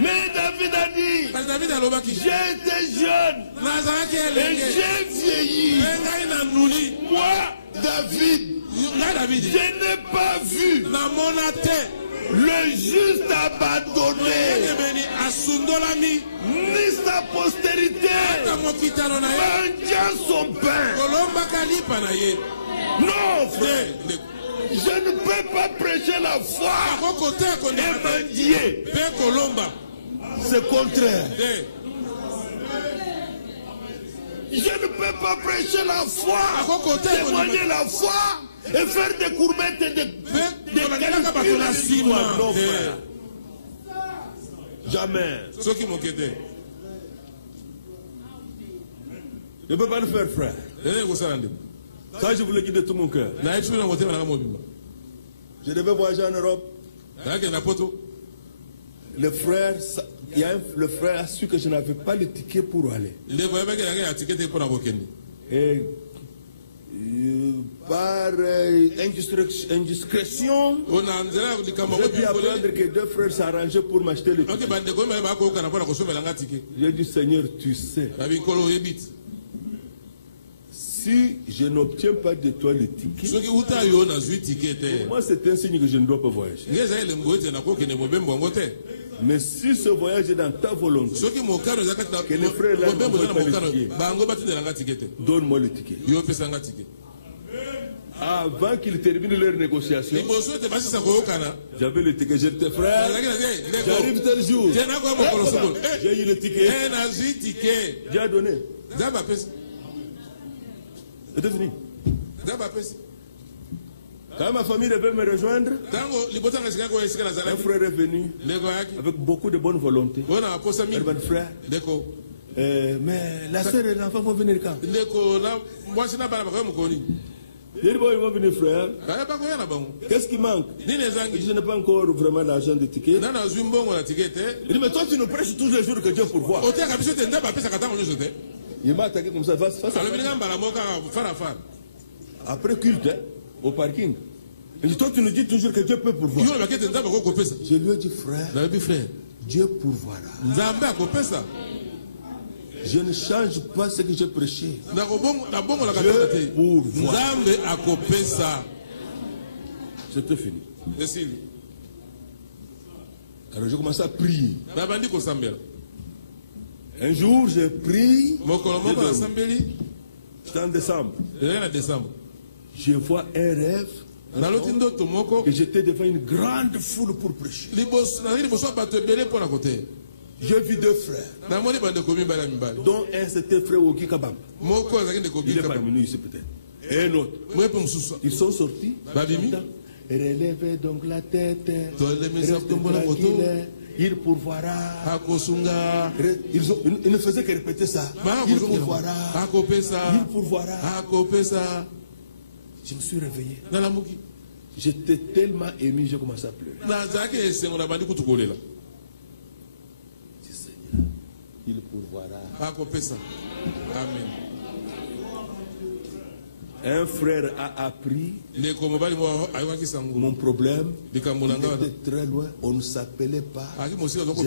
Mais David a dit, j'ai été jeune et j'ai vieilli. Moi, David, je n'ai pas vu le juste abandonné, ni sa postérité mangeant son pain. Non, frère, je ne peux pas prêcher la foi et mendier. C'est contraire. Je ne peux pas prêcher la foi, témoigner la foi et faire des courbettes et des calculs. Non, frère. Jamais. Je ne peux pas le faire, frère. Ça, je voulais quitter tout mon cœur. Je devais voyager en Europe. Le frère, le frère a su que je n'avais pas le ticket pour aller. Et par indiscrétion, j'ai pu apprendre que deux frères s'arrangeaient pour m'acheter le ticket. J'ai dit, Seigneur, tu sais. Si je n'obtiens pas de toi le ticket, pour moi c'est un signe que je ne dois pas voyager. Mais si ce voyage est dans ta volonté, que les frères là n'ont pas le ticket, donne-moi le ticket. Avant qu'ils terminent leur négociation, j'avais le ticket. Je te frère, j'arrive tel jour. J'ai eu le ticket. J'ai donné. C'est fini. Quand ma famille devait me rejoindre, un frère est venu avec beaucoup de bonne volonté. Frère, mais la soeur et l'enfant vont venir quand? J'ai dit, bon, ils vont venir, frère. Qu'est-ce qui manque? Je n'ai pas encore vraiment l'argent de ticket. Il dit, mais toi, tu nous prêches tous les jours que Dieu pourvoit. Il m'a attaqué comme ça, face à après culte, hein, au parking. Il dit, toi, tu nous dis toujours que Dieu peut pourvoir. Je lui ai dit, frère, Dieu pourvoira. Je ne change pas ce que j'ai prêché. Dieu pourvoira. C'était fini. Alors, j'ai commencé à prier. Un jour, j'ai prié. C'était en décembre. Je vois un rêve que j'étais devant une grande foule pour prêcher. J'ai vu deux frères, dont un c'était frère Ogi Kabam. Il est parmi nous ici peut-être. Et un autre. Ils sont sortis. Relevez donc la tête. Il pourvoira. Ils ne faisaient que répéter ça. Il pourvoira. Il pourvoira. Je me suis réveillé. J'étais tellement ému, j'ai commencé à pleurer. Il pourvoira. Amen. Un frère a appris mon problème. Il était très loin. On ne s'appelait pas. Je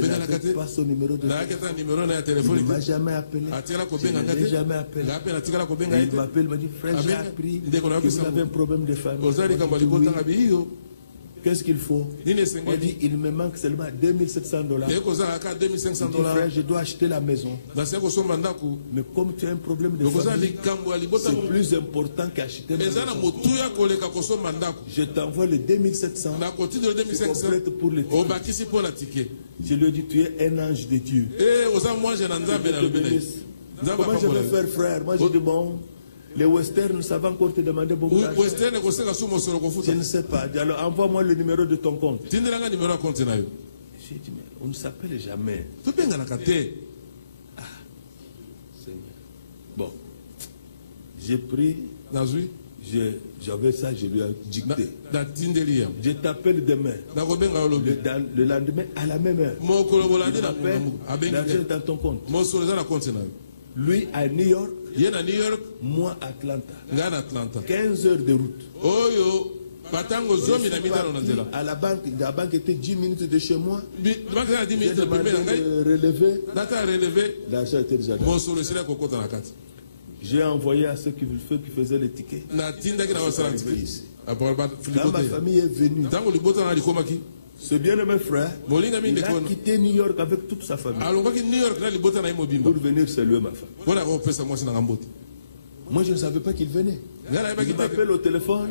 n'avais pas son numéro de téléphone. Il ne m'a jamais appelé. Je ne l'ai jamais appelé. Il m'appelle, il m'a dit, frère, j'ai appris que vous avez un problème de famille. Qu'est-ce qu'il faut? Il dit, il me manque seulement $2700. Il dit, frère, je dois acheter la maison. Mais comme tu as un problème de famille, c'est plus important qu'acheter la maison. Je t'envoie les $2700. C'est complète pour le ticket. Je lui ai dit, tu es un ange de Dieu. Comment je vais faire, frère? Moi, je dis, bon... Les westerns, ça va encore te demander beaucoup d'argent. Je ne sais pas. Alors envoie-moi le numéro de ton compte. J'ai dit, mais on ne s'appelle jamais. Ah, Seigneur. Bon. J'ai pris. J'avais ça, je lui ai dicté. Je t'appelle demain. Le lendemain, à la même heure. L'argent est dans ton compte. Lui à New York. Moi à Atlanta. 15 heures de route. À la banque était 10 minutes de chez moi. J'ai demandé de relever. L'argent était déjà là. J'ai envoyé à ceux qui faisaient les tickets. Quand ma famille est venue, ce bien-aimé frère, il a quitté New York avec toute sa famille pour venir saluer ma femme. Moi, je ne savais pas qu'il venait. Il m'appelle au téléphone.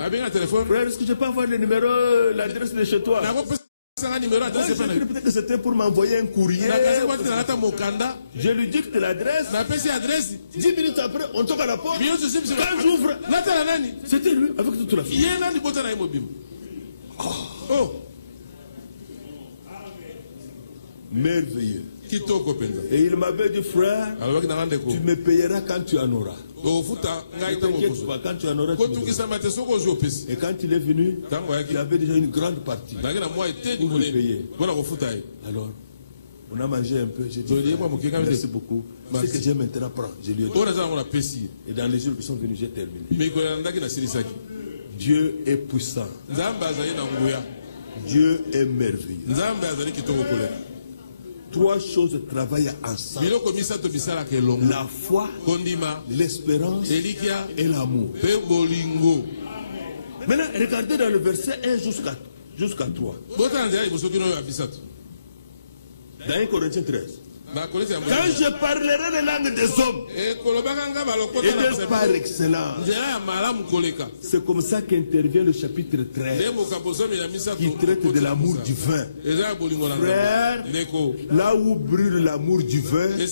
Frère, est-ce que je peux avoir le numéro, l'adresse de chez toi? Moi, j'ai cru peut-être que c'était pour m'envoyer un courrier. Je lui dicte l'adresse. 10 minutes après, on toque à la porte. Quand j'ouvre, c'était lui avec toute la famille. Oh! Merveilleux. Et il m'avait dit, frère, tu me payeras quand tu en auras. Ne t'inquiète pas, quand tu en auras, tu me payeras. Et quand il est venu, il avait déjà une grande partie pour me payer. Alors, on a mangé un peu. J'ai dit, merci beaucoup. Ce que j'ai maintenant, prends. Je lui ai dit. Et dans les jours qui sont venus, j'ai terminé. Dieu est puissant. Dieu est merveilleux. 3 choses travaillent ensemble. La foi, l'espérance et l'amour. Maintenant, regardez dans le verset 1 jusqu'à 3. Dans 1 Corinthiens 13. Quand je parlerai les langues des hommes, et par excellence, c'est comme ça qu'intervient le chapitre 13, qui traite de l'amour du vin. Frère, là où brûle l'amour du vin, il y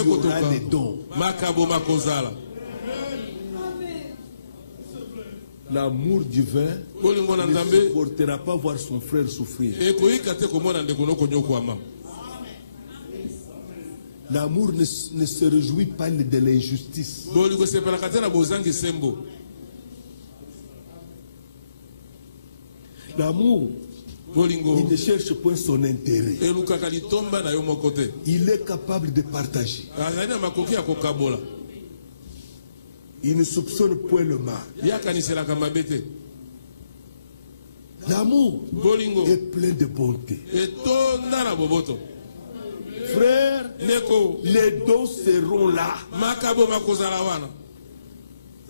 aura les dons. L'amour du vin ne supportera pas voir son frère souffrir. L'amour ne se réjouit pas de l'injustice. L'amour, il ne cherche point son intérêt. Il est capable de partager. Il ne soupçonne point le mal. L'amour est plein de bonté. Frère, les dons seront là.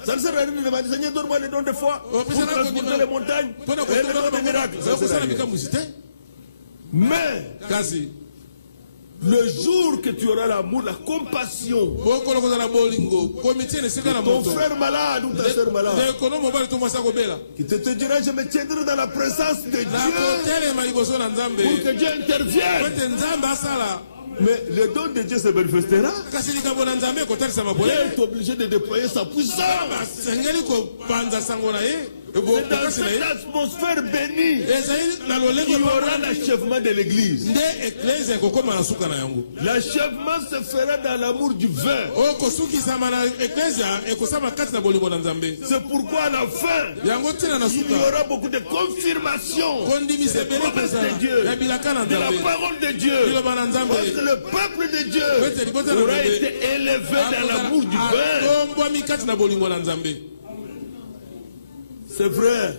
Ça ne sert à rien de demander, Seigneur, donne-moi les dons de foi pour transporter les montagnes et les dons de miracles. Mais le jour que tu auras l'amour, la compassion de ton frère malade ou ta soeur malade, qui te dira, je me tiendrai dans la présence de Dieu pour que Dieu intervienne. Mais le don de Dieu se manifestera. Dieu est obligé de déployer sa puissance. C'est dans cette atmosphère bénie qu'il y aura l'achèvement de l'église. L'achèvement se fera dans l'amour du vin. C'est pourquoi à la fin, il y aura beaucoup de confirmations des promesses de Dieu, de la parole de Dieu. Parce que le peuple de Dieu aura été élevé dans l'amour du vin. C'est vrai.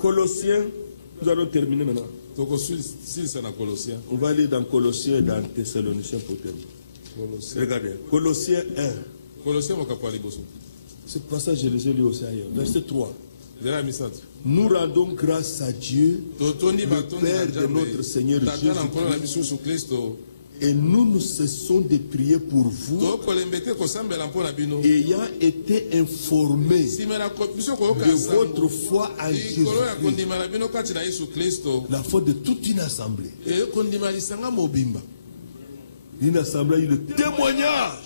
Colossiens, nous allons terminer maintenant. On va aller dans Colossiens et dans Thessaloniciens pour terminer. Regardez, Colossiens 1. Ce passage, je les ai lu aussi ailleurs. Verset 3. Nous rendons grâce à Dieu, le Père de notre Seigneur Jésus-Christ. Et nous cessons de prier pour vous, ayant été informés de votre foi en Jésus-Christ, la foi de toute une assemblée. Une assemblée a eu le témoignage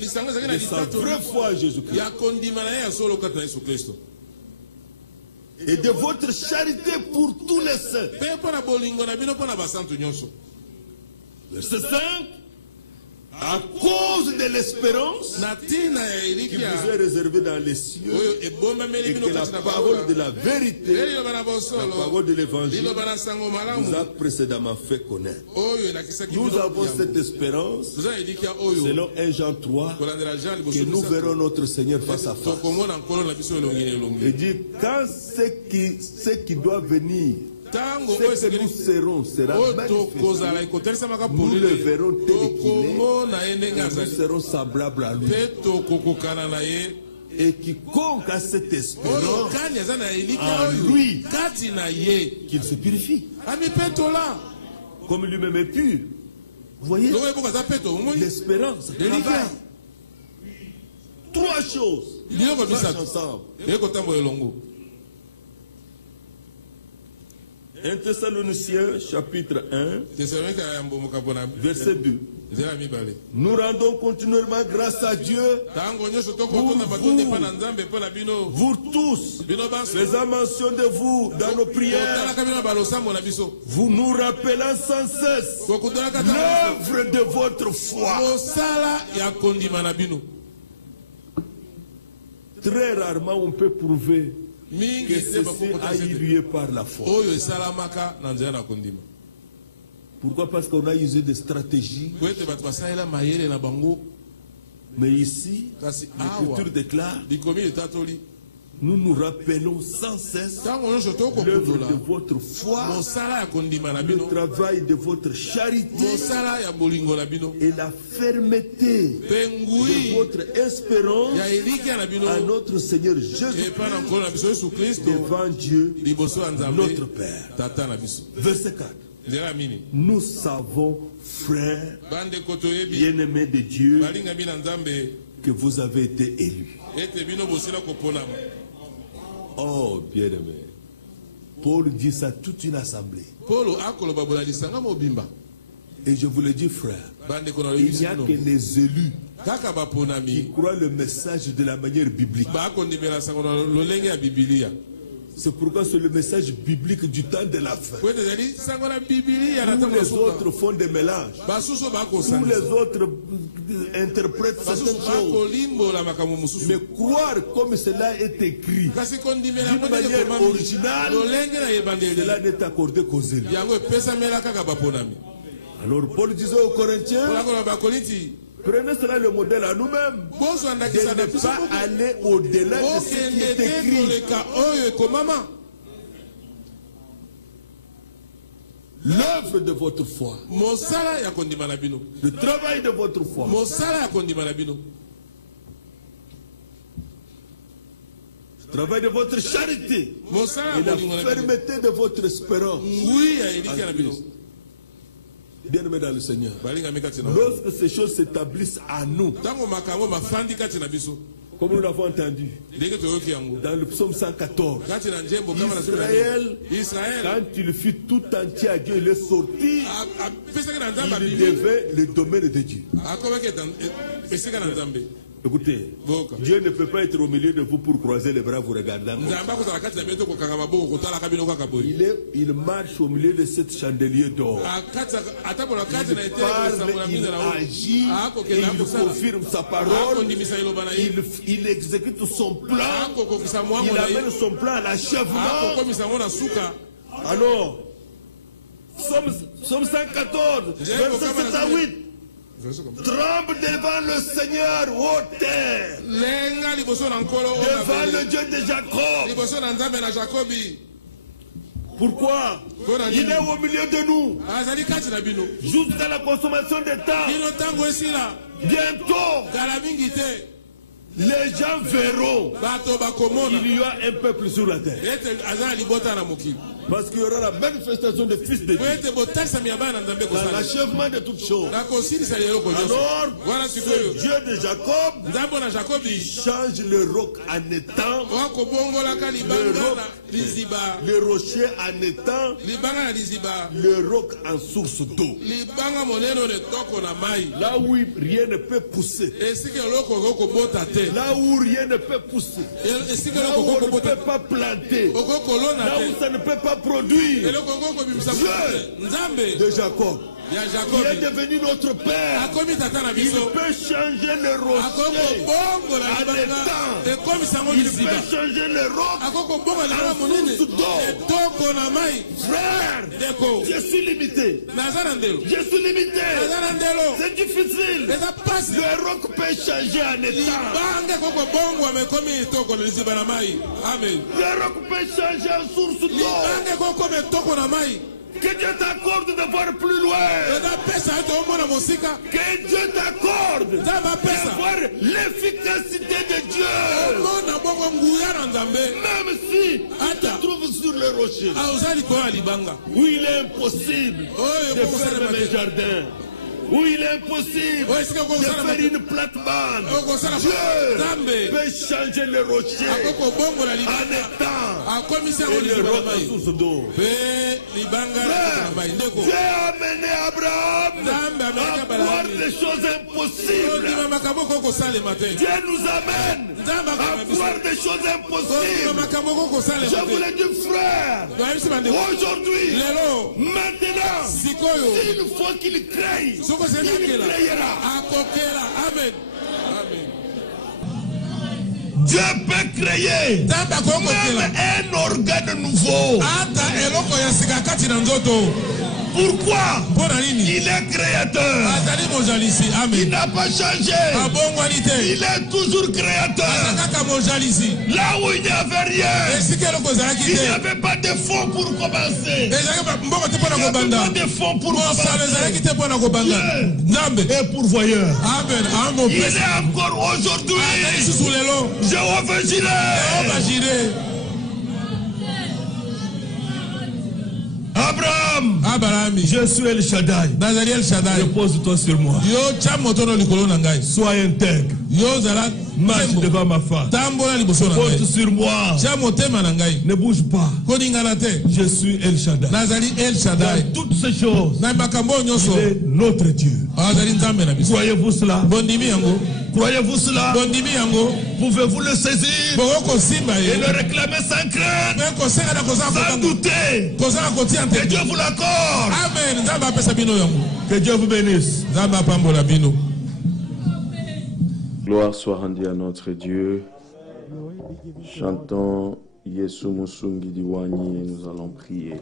de sa vraie foi en Jésus-Christ. Et de votre charité pour tous les saints. Verset 5. À cause de l'espérance qui vous est réservée dans les cieux, et que la parole de la vérité, la parole de l'évangile, nous a précédemment fait connaître. Nous avons cette espérance, selon 1 Jean 3, que nous verrons notre Seigneur face à face. Et dit, quand ce qui doit venir, ce que nous serons sera manifesté. Nous le verrons tel qu'il est, et nous serons semblables à lui. Et quiconque a cette espérance en lui, qu'il se purifie. Comme lui-même est pur. Vous voyez, l'espérance, trois choses marchent ensemble. 1 Thessaloniciens chapitre 1 verset 2. Nous rendons continuellement grâce à Dieu pour vous tous, faisant mention de vous dans nos prières, vous nous rappelant sans cesse l'œuvre de votre foi. Très rarement on peut prouver que ceci a eu lieu par la foi. Pourquoi? Parce qu'on a usé des stratégies. Mais ici, l'Écriture déclare, nous nous rappelons sans cesse l'œuvre de votre foi, le travail de votre charité et la fermeté de votre espérance à notre Seigneur Jésus-Christ devant Dieu, notre Père. Verset 4. Nous savons, frères, bien-aimés de Dieu, que vous avez été élus. Oh, bien-aimé. Paul dit ça à toute une assemblée. Et je vous le dis, frère, il n'y a que les élus qui croient le message de la manière biblique. C'est pourquoi c'est le message biblique du temps de la fin. Tous les autres font des mélanges. Tous les autres interprètent certaines choses. Mais croire comme cela est écrit d'une manière originale, cela n'est accordé qu'aux élus. Alors Paul disait aux Corinthiens, prenez cela le modèle à nous-mêmes, de ne pas aller au-delà de ce qui est écrit. L'œuvre de votre foi, le travail de votre foi, le travail de votre charité et la fermeté de votre espérance. Bien-aimés dans le Seigneur, lorsque ces choses s'établissent à nous, comme nous l'avons entendu dans le psaume 114, Israël, quand il fut tout entier à Dieu, il est sorti, il devait le domaine de Dieu. Écoutez, Dieu ne peut pas être au milieu de vous pour croiser les bras vous regardant. Il marche au milieu de cette chandelier d'or. Il parle, il agit, et il confirme sa parole, il exécute son plan, il amène son plan à l'achèvement. Alors, Psaume 114, verset 7 à 8. Tremble devant le Seigneur, ô terre, devant le Dieu de Jacob. Pourquoi? Il est au milieu de nous jusqu'à la consommation des temps. Bientôt, les gens verront qu'il y a un peuple sur la terre. Parce qu'il y aura la manifestation des fils de Dieu. Dans l'achèvement de toutes choses. Alors, ce Dieu de Jacob, il change le roc en étang, le rocher en étang, le roc en source d'eau. Là où rien ne peut pousser. Là où rien ne peut pousser. Là où on ne peut pas planter. Là où ça ne peut pas produire. Dieu de Jacob, qui est devenu notre Père, il peut changer le rocher en étang. Il peut changer le roc en source d'eau. Frère, je suis limité. Je suis limité. C'est difficile. Le roc peut changer en étang. Le roc peut changer en source d'eau. Que Dieu t'accorde de voir plus loin. Que Dieu t'accorde de voir l'efficacité de Dieu. Même si tu te trouves sur le rocher, où il est impossible de faire les jardins, où il est impossible de faire une plate-bande. Dieu peut changer le rocher en étang et le roc en source d'eau. Dieu a amené Abraham à voir des choses impossibles. Dieu nous amène à voir des choses impossibles. Je vous le dis, frère, aujourd'hui, maintenant, s'il faut qu'il crée, il créera. Dieu peut créer même un organe nouveau. Pourquoi? Il est créateur. Il n'a pas changé. Il est toujours créateur. Là où il n'y avait rien, il n'y avait pas de fonds pour commencer. Il n'y avait pas de fonds pour commencer. Dieu est pourvoyeur. Il est encore aujourd'hui. Jéhovah Jireh. Abraham, je suis El Shaddai. Repose-toi sur moi. Sois intègre. Marche devant ma face. Porte sur moi. Ne bouge pas. Je suis El Shaddai. Dans toutes ces choses, il est notre Dieu. Croyez-vous cela? Croyez-vous cela? Pouvez-vous le saisir et le réclamer sans crainte, sans douter? Que Dieu vous l'accorde. Que Dieu vous bénisse. Gloire soit rendue à notre Dieu. Chantons Yesu Musungi Diwani et nous allons prier.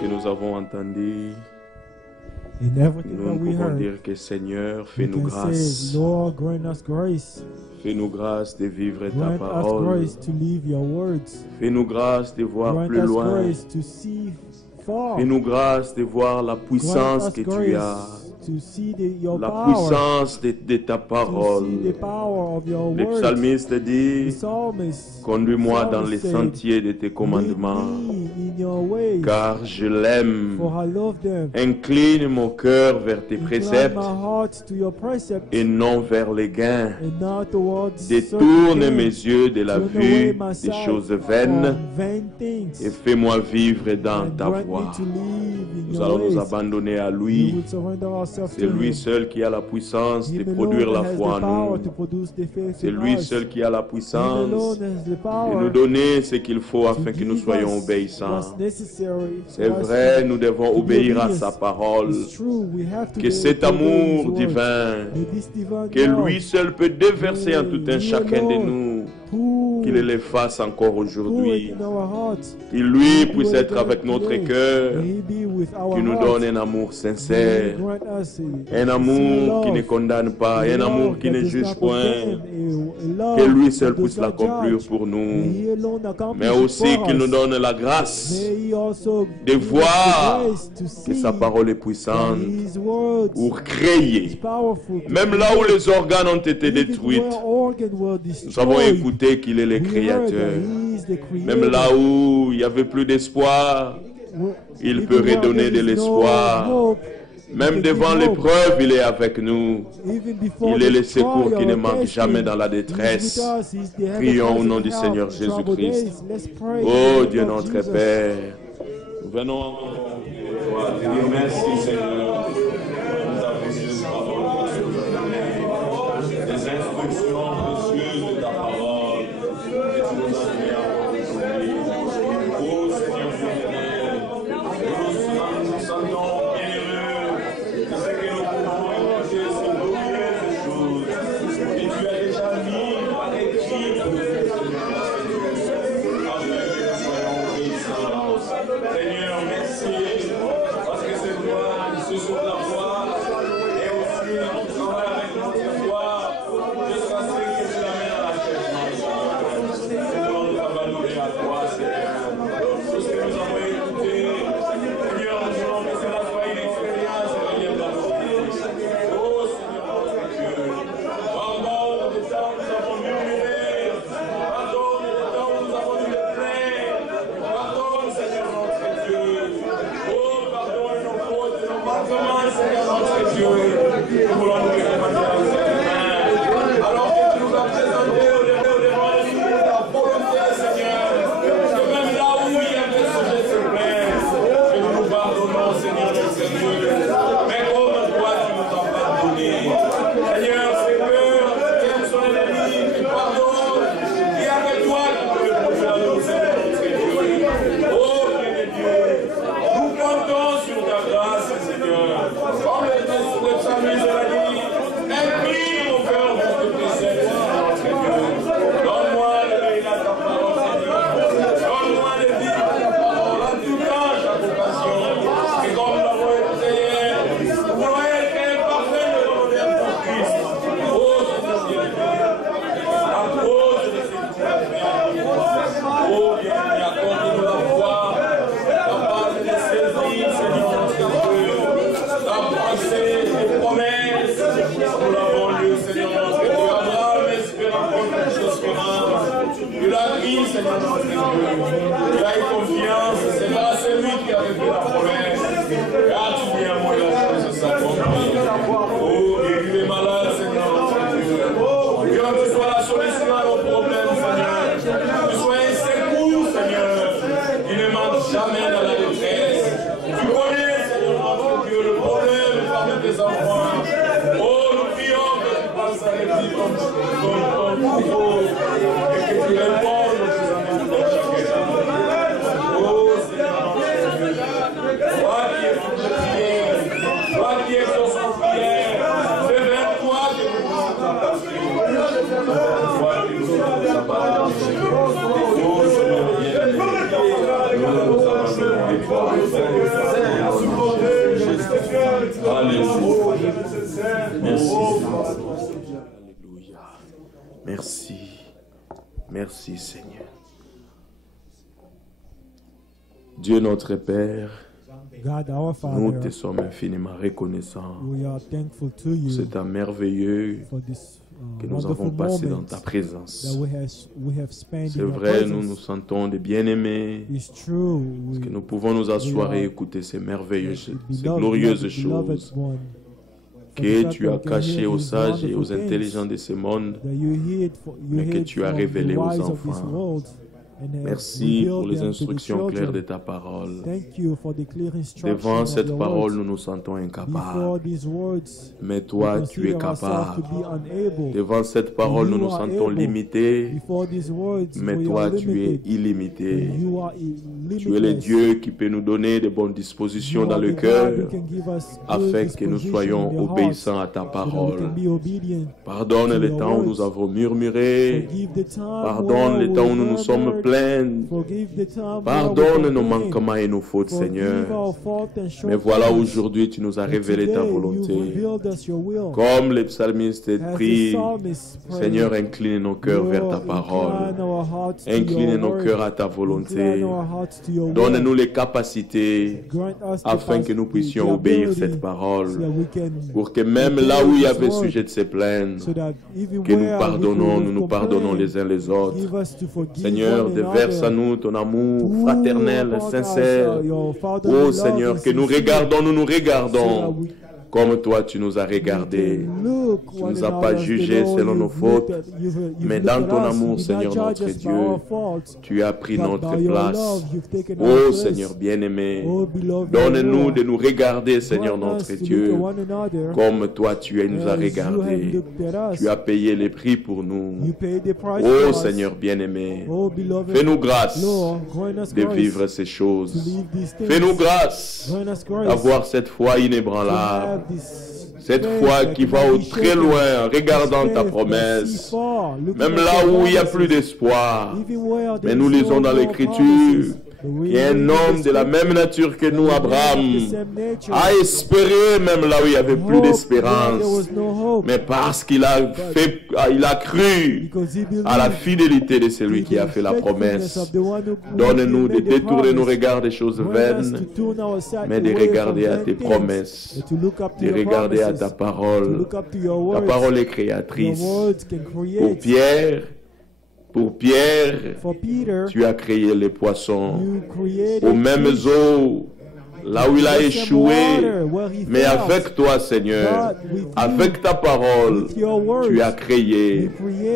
que nous avons entendu, in everything nous that we pouvons heard, dire que Seigneur, we fais-nous can grâce. say, Lord, grant us grace. Fais-nous grâce de vivre ta Grant us parole. grace to live your words. Fais-nous grâce de voir Grant plus us loin. grace to see far. Fais-nous grâce de voir la Grant puissance us que tu grace as. to see your La power. puissance de ta To see parole. the power of your Le words. psalmiste The dit, psalmist conduis-moi dans les said, sentiers de tes commandements, lead me in your ways, car je l'aime. for I love them. Incline mon cœur vers tes Incline préceptes my heart to your precepts, et non vers les gains. and not towards Détourne certain mes gain. yeux de la Turn away vue my des sight choses vaines from vain things, et fais-moi vivre dans and ta grant me voie. to live in Nous your allons nous ways. abandonner à We lui. will surrender ourselves C'est to lui him. seul qui a la puissance de Him produire alone la has foi the en power nous. to produce the faith C'est in lui us. seul qui a la Him puissance alone has the de power nous donner ce qu'il faut to afin que nous give soyons us obéissants. what's necessary for C'est us vrai, to- nous devons to be obéir à obedient. sa parole. It's true, we have to Que be- cet to obey His amour word. divin That this divine que love, lui seul peut déverser en tout un He chacun de alone, nous, pour qu'il le fasse encore pour it aujourd'hui. in our hearts, Qu'il lui do puisse it être again avec notre today. cœur, May He be with our qui nous hearts. donne un amour May He sincère, grant us un a amour qui love, ne condamne pas, a un love amour qui that ne does juge not point, condemn, a love que lui seul that does puisse not l'accomplir judge. pour May nous, He alone accomplish mais it aussi for qu'il nous us. donne la grâce May He also de give us the voir grace to que see sa parole est that puissante His words pour is créer. powerful. to Même là où les organes ont été even détruits, where organs were nous avons destroyed, écouté qu'il est le we heard that Créateur. He is the Creator. Même là où il n'y avait plus d'espoir, il Even peut where redonner there de is no l'espoir. hope, Même he can devant give hope. l'épreuve, il est avec nous. Even before Il est the le secours trial qui ne or manque testing, jamais dans la He is détresse. with us. He is the ever Prions au present nom du help Seigneur in troubled Jésus-Christ. days. Let's pray in Oh the name Dieu of notre Jesus. Père, nous venons encore te dire merci Seigneur. Nous avons reçu ta parole que tu nous as donnée, des instructions précieuses de ta parole que tu nous as données encore aujourd'hui. Oh Seigneur éternel, nous nous sentons bien heureux de ce que nous pouvons écouter ces glorieuses choses que tu as déjà mis par écrit pour nous, Seigneur, afin que nous soyons obéissants. Seigneur, merci, parce que c'est toi qui se sauve la foi et aussi qui travaille avec notre foi jusqu'à ce que tu l'amènes à l'achèvement. Nous voulons nous abandonner à toi, Seigneur. Tout ce que nous avons écouté, Seigneur, nous voulons que cela soit une expérience et rien dans nos vies. Oh Seigneur, notre Dieu, pardonne des temps où nous avons murmuré, pardonne des temps où nous avons eu des plaintes, pardonne, Seigneur, notre Dieu. Oh, pardonne nos fautes et nos manquements, Seigneur, notre Dieu. Nous voulons nous recommander à vous, alors que tu nous as présenté au devant de nous ta volonté, Seigneur, que même là où il y a des sujets de plainte, que nous nous pardonnons, Seigneur, notre Dieu. Mais comme toi, tu nous as pardonné. Seigneur, c'est que qui aime son ennemi, qui pardonne, qui est avec toi, qui peut le produire à nous, Seigneur, notre Dieu. Oh, bien de Dieu, nous comptons sur ta grâce, Seigneur. Comme le psalmiste l'a dit, incline mon cœur pour tes préceptes, Seigneur, notre Dieu. Donne-moi de veiller à ta parole, Seigneur. Donne-moi de vivre ta parole en tout temps, chaque occasion. Et comme nous l'avons écouté hier, nous voulons être parfaits de l'honneur de Christ. Oh, Seigneur, bien aimé, à cause de ce que tu as fait. Oh, bien aimé, accorde-nous la foi, capable de saisir, Seigneur, notre Dieu, ta pensée, tes promesses. Nous l'avons lu, Seigneur, notre Dieu. Abraham espérant contre toute espérance. Il a dit, Seigneur, notre Dieu. Il a eu confiance. C'est grâce à lui qui avait fait la promesse. Car tu viens, moi, la chose s'accomplit. Oh, guéris les malades, Seigneur, notre Dieu. Que tu sois la solution à nos problèmes, Seigneur. Que tu sois un secours, Seigneur, qui ne manque jamais dans la détresse. Tu connais, Seigneur, notre Dieu, le problème parmi tes enfants. Oh, nous prions que tu passes à l'église comme troupeau et que tu répondes aux amis de chacun. Oh, Seigneur, notre Dieu, toi qui es notre prière, toi qui es son prière, c'est vers toi que nous pouvons t'apporter. Toi qui nous apportes. Oh, Seigneur, bien-aimé, nous nous abandonnons à toi. Alléluia. Merci. Merci Seigneur. Dieu notre Père, God, our nous te Father, sommes infiniment reconnaissants we are thankful to pour you ce temps merveilleux for this que nous avons wonderful passé dans moment ta that présence. we have spent C'est in your vrai, nous nous presence. sentons des bien-aimés, It's true. parce que nous pouvons nous asseoir et écouter ces merveilleuses, ces glorieuses choses que tu as cachées aux sages et aux intelligents de ce monde, mais que tu as révélées aux enfants. Merci pour les instructions claires de ta parole. Devant cette parole, nous nous sentons incapables. Mais toi, tu es capable. Devant cette parole, nous nous sentons limités. Mais toi, tu es illimité. Tu es le Dieu qui peut nous donner de bonnes dispositions dans le cœur afin que nous soyons obéissants à ta parole. Pardonne le temps où nous avons murmuré. Pardonne le temps où nous nous sommes plaints. Pardonne nos manquements et nos fautes, Seigneur. Mais voilà, aujourd'hui, tu nous as révélé ta volonté. Comme le psalmiste prie, Seigneur, incline nos cœurs vers ta parole. Incline nos cœurs à ta volonté. Donne-nous les capacités afin que nous puissions obéir cette parole. Pour que même là où il y avait sujet de se plaindre, que nous nous pardonnons les uns les autres. Seigneur, déverse à nous ton amour fraternel, sincère. Oh Seigneur, que nous nous regardons comme toi tu nous as regardés. Tu ne nous as pas jugés selon nos fautes, mais dans ton amour, Seigneur notre Dieu, tu as pris notre place. Oh Seigneur bien-aimé, donne-nous de nous regarder, Seigneur notre Dieu, comme toi tu nous as regardés. Tu as payé les prix pour nous. Oh Seigneur bien-aimé, fais-nous grâce de vivre ces choses. Fais-nous grâce d'avoir cette foi inébranlable. Cette foi qui va au très loin en regardant ta promesse. Même là où il n'y a plus d'espoir. Mais nous lisons dans l'Écriture qu'il y a un homme de la même nature que nous, Abraham, a espéré même là où il n'y avait plus d'espérance. Mais parce qu'il a cru à la fidélité de celui qui a fait la promesse. Donne-nous de détourner nos regards des choses vaines, mais de regarder à tes promesses, de regarder à ta parole. Ta parole est créatrice. Pour Pierre, tu as créé les poissons aux mêmes eaux, là où il a échoué. Mais avec toi, Seigneur, avec ta parole, tu as créé.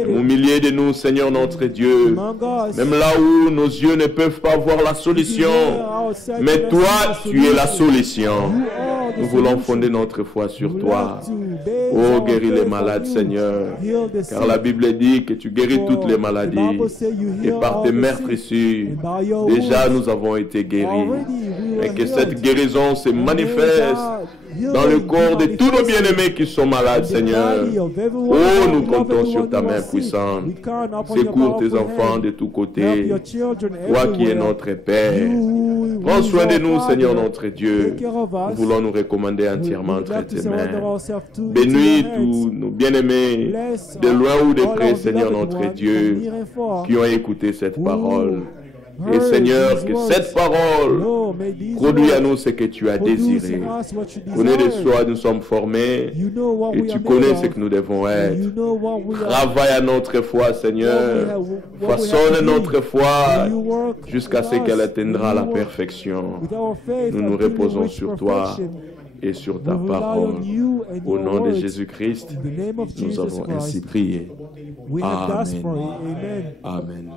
Au milieu de nous, Seigneur notre Dieu, même là où nos yeux ne peuvent pas voir la solution, mais toi, tu es la solution. Nous voulons fonder notre foi sur toi. Oh, guéris les malades, Seigneur. Car la Bible dit que tu guéris toutes les maladies. Et par tes meurtrissures, déjà nous avons été guéris. Et que cette guérison se manifeste dans le corps de tous nos bien-aimés qui sont malades, Seigneur. Oh, nous comptons sur ta main puissante. Secours tes enfants de tous côtés. Toi qui es notre Père. Prends soin de nous, Seigneur notre Dieu. Nous voulons nous recommander entièrement entre tes mains. Bénis tous nos bien-aimés, de loin ou de près, Seigneur notre Dieu, qui ont écouté cette parole. Et Seigneur, que cette parole produise à nous ce que tu as désiré. Connais de soi, nous sommes formés et tu connais ce que nous devons être. Travaille à notre foi, Seigneur. Façonne notre foi jusqu'à ce qu'elle atteindra la perfection. Nous nous reposons sur toi et sur ta parole. Au nom de Jésus-Christ, nous avons ainsi prié. Amen. Amen.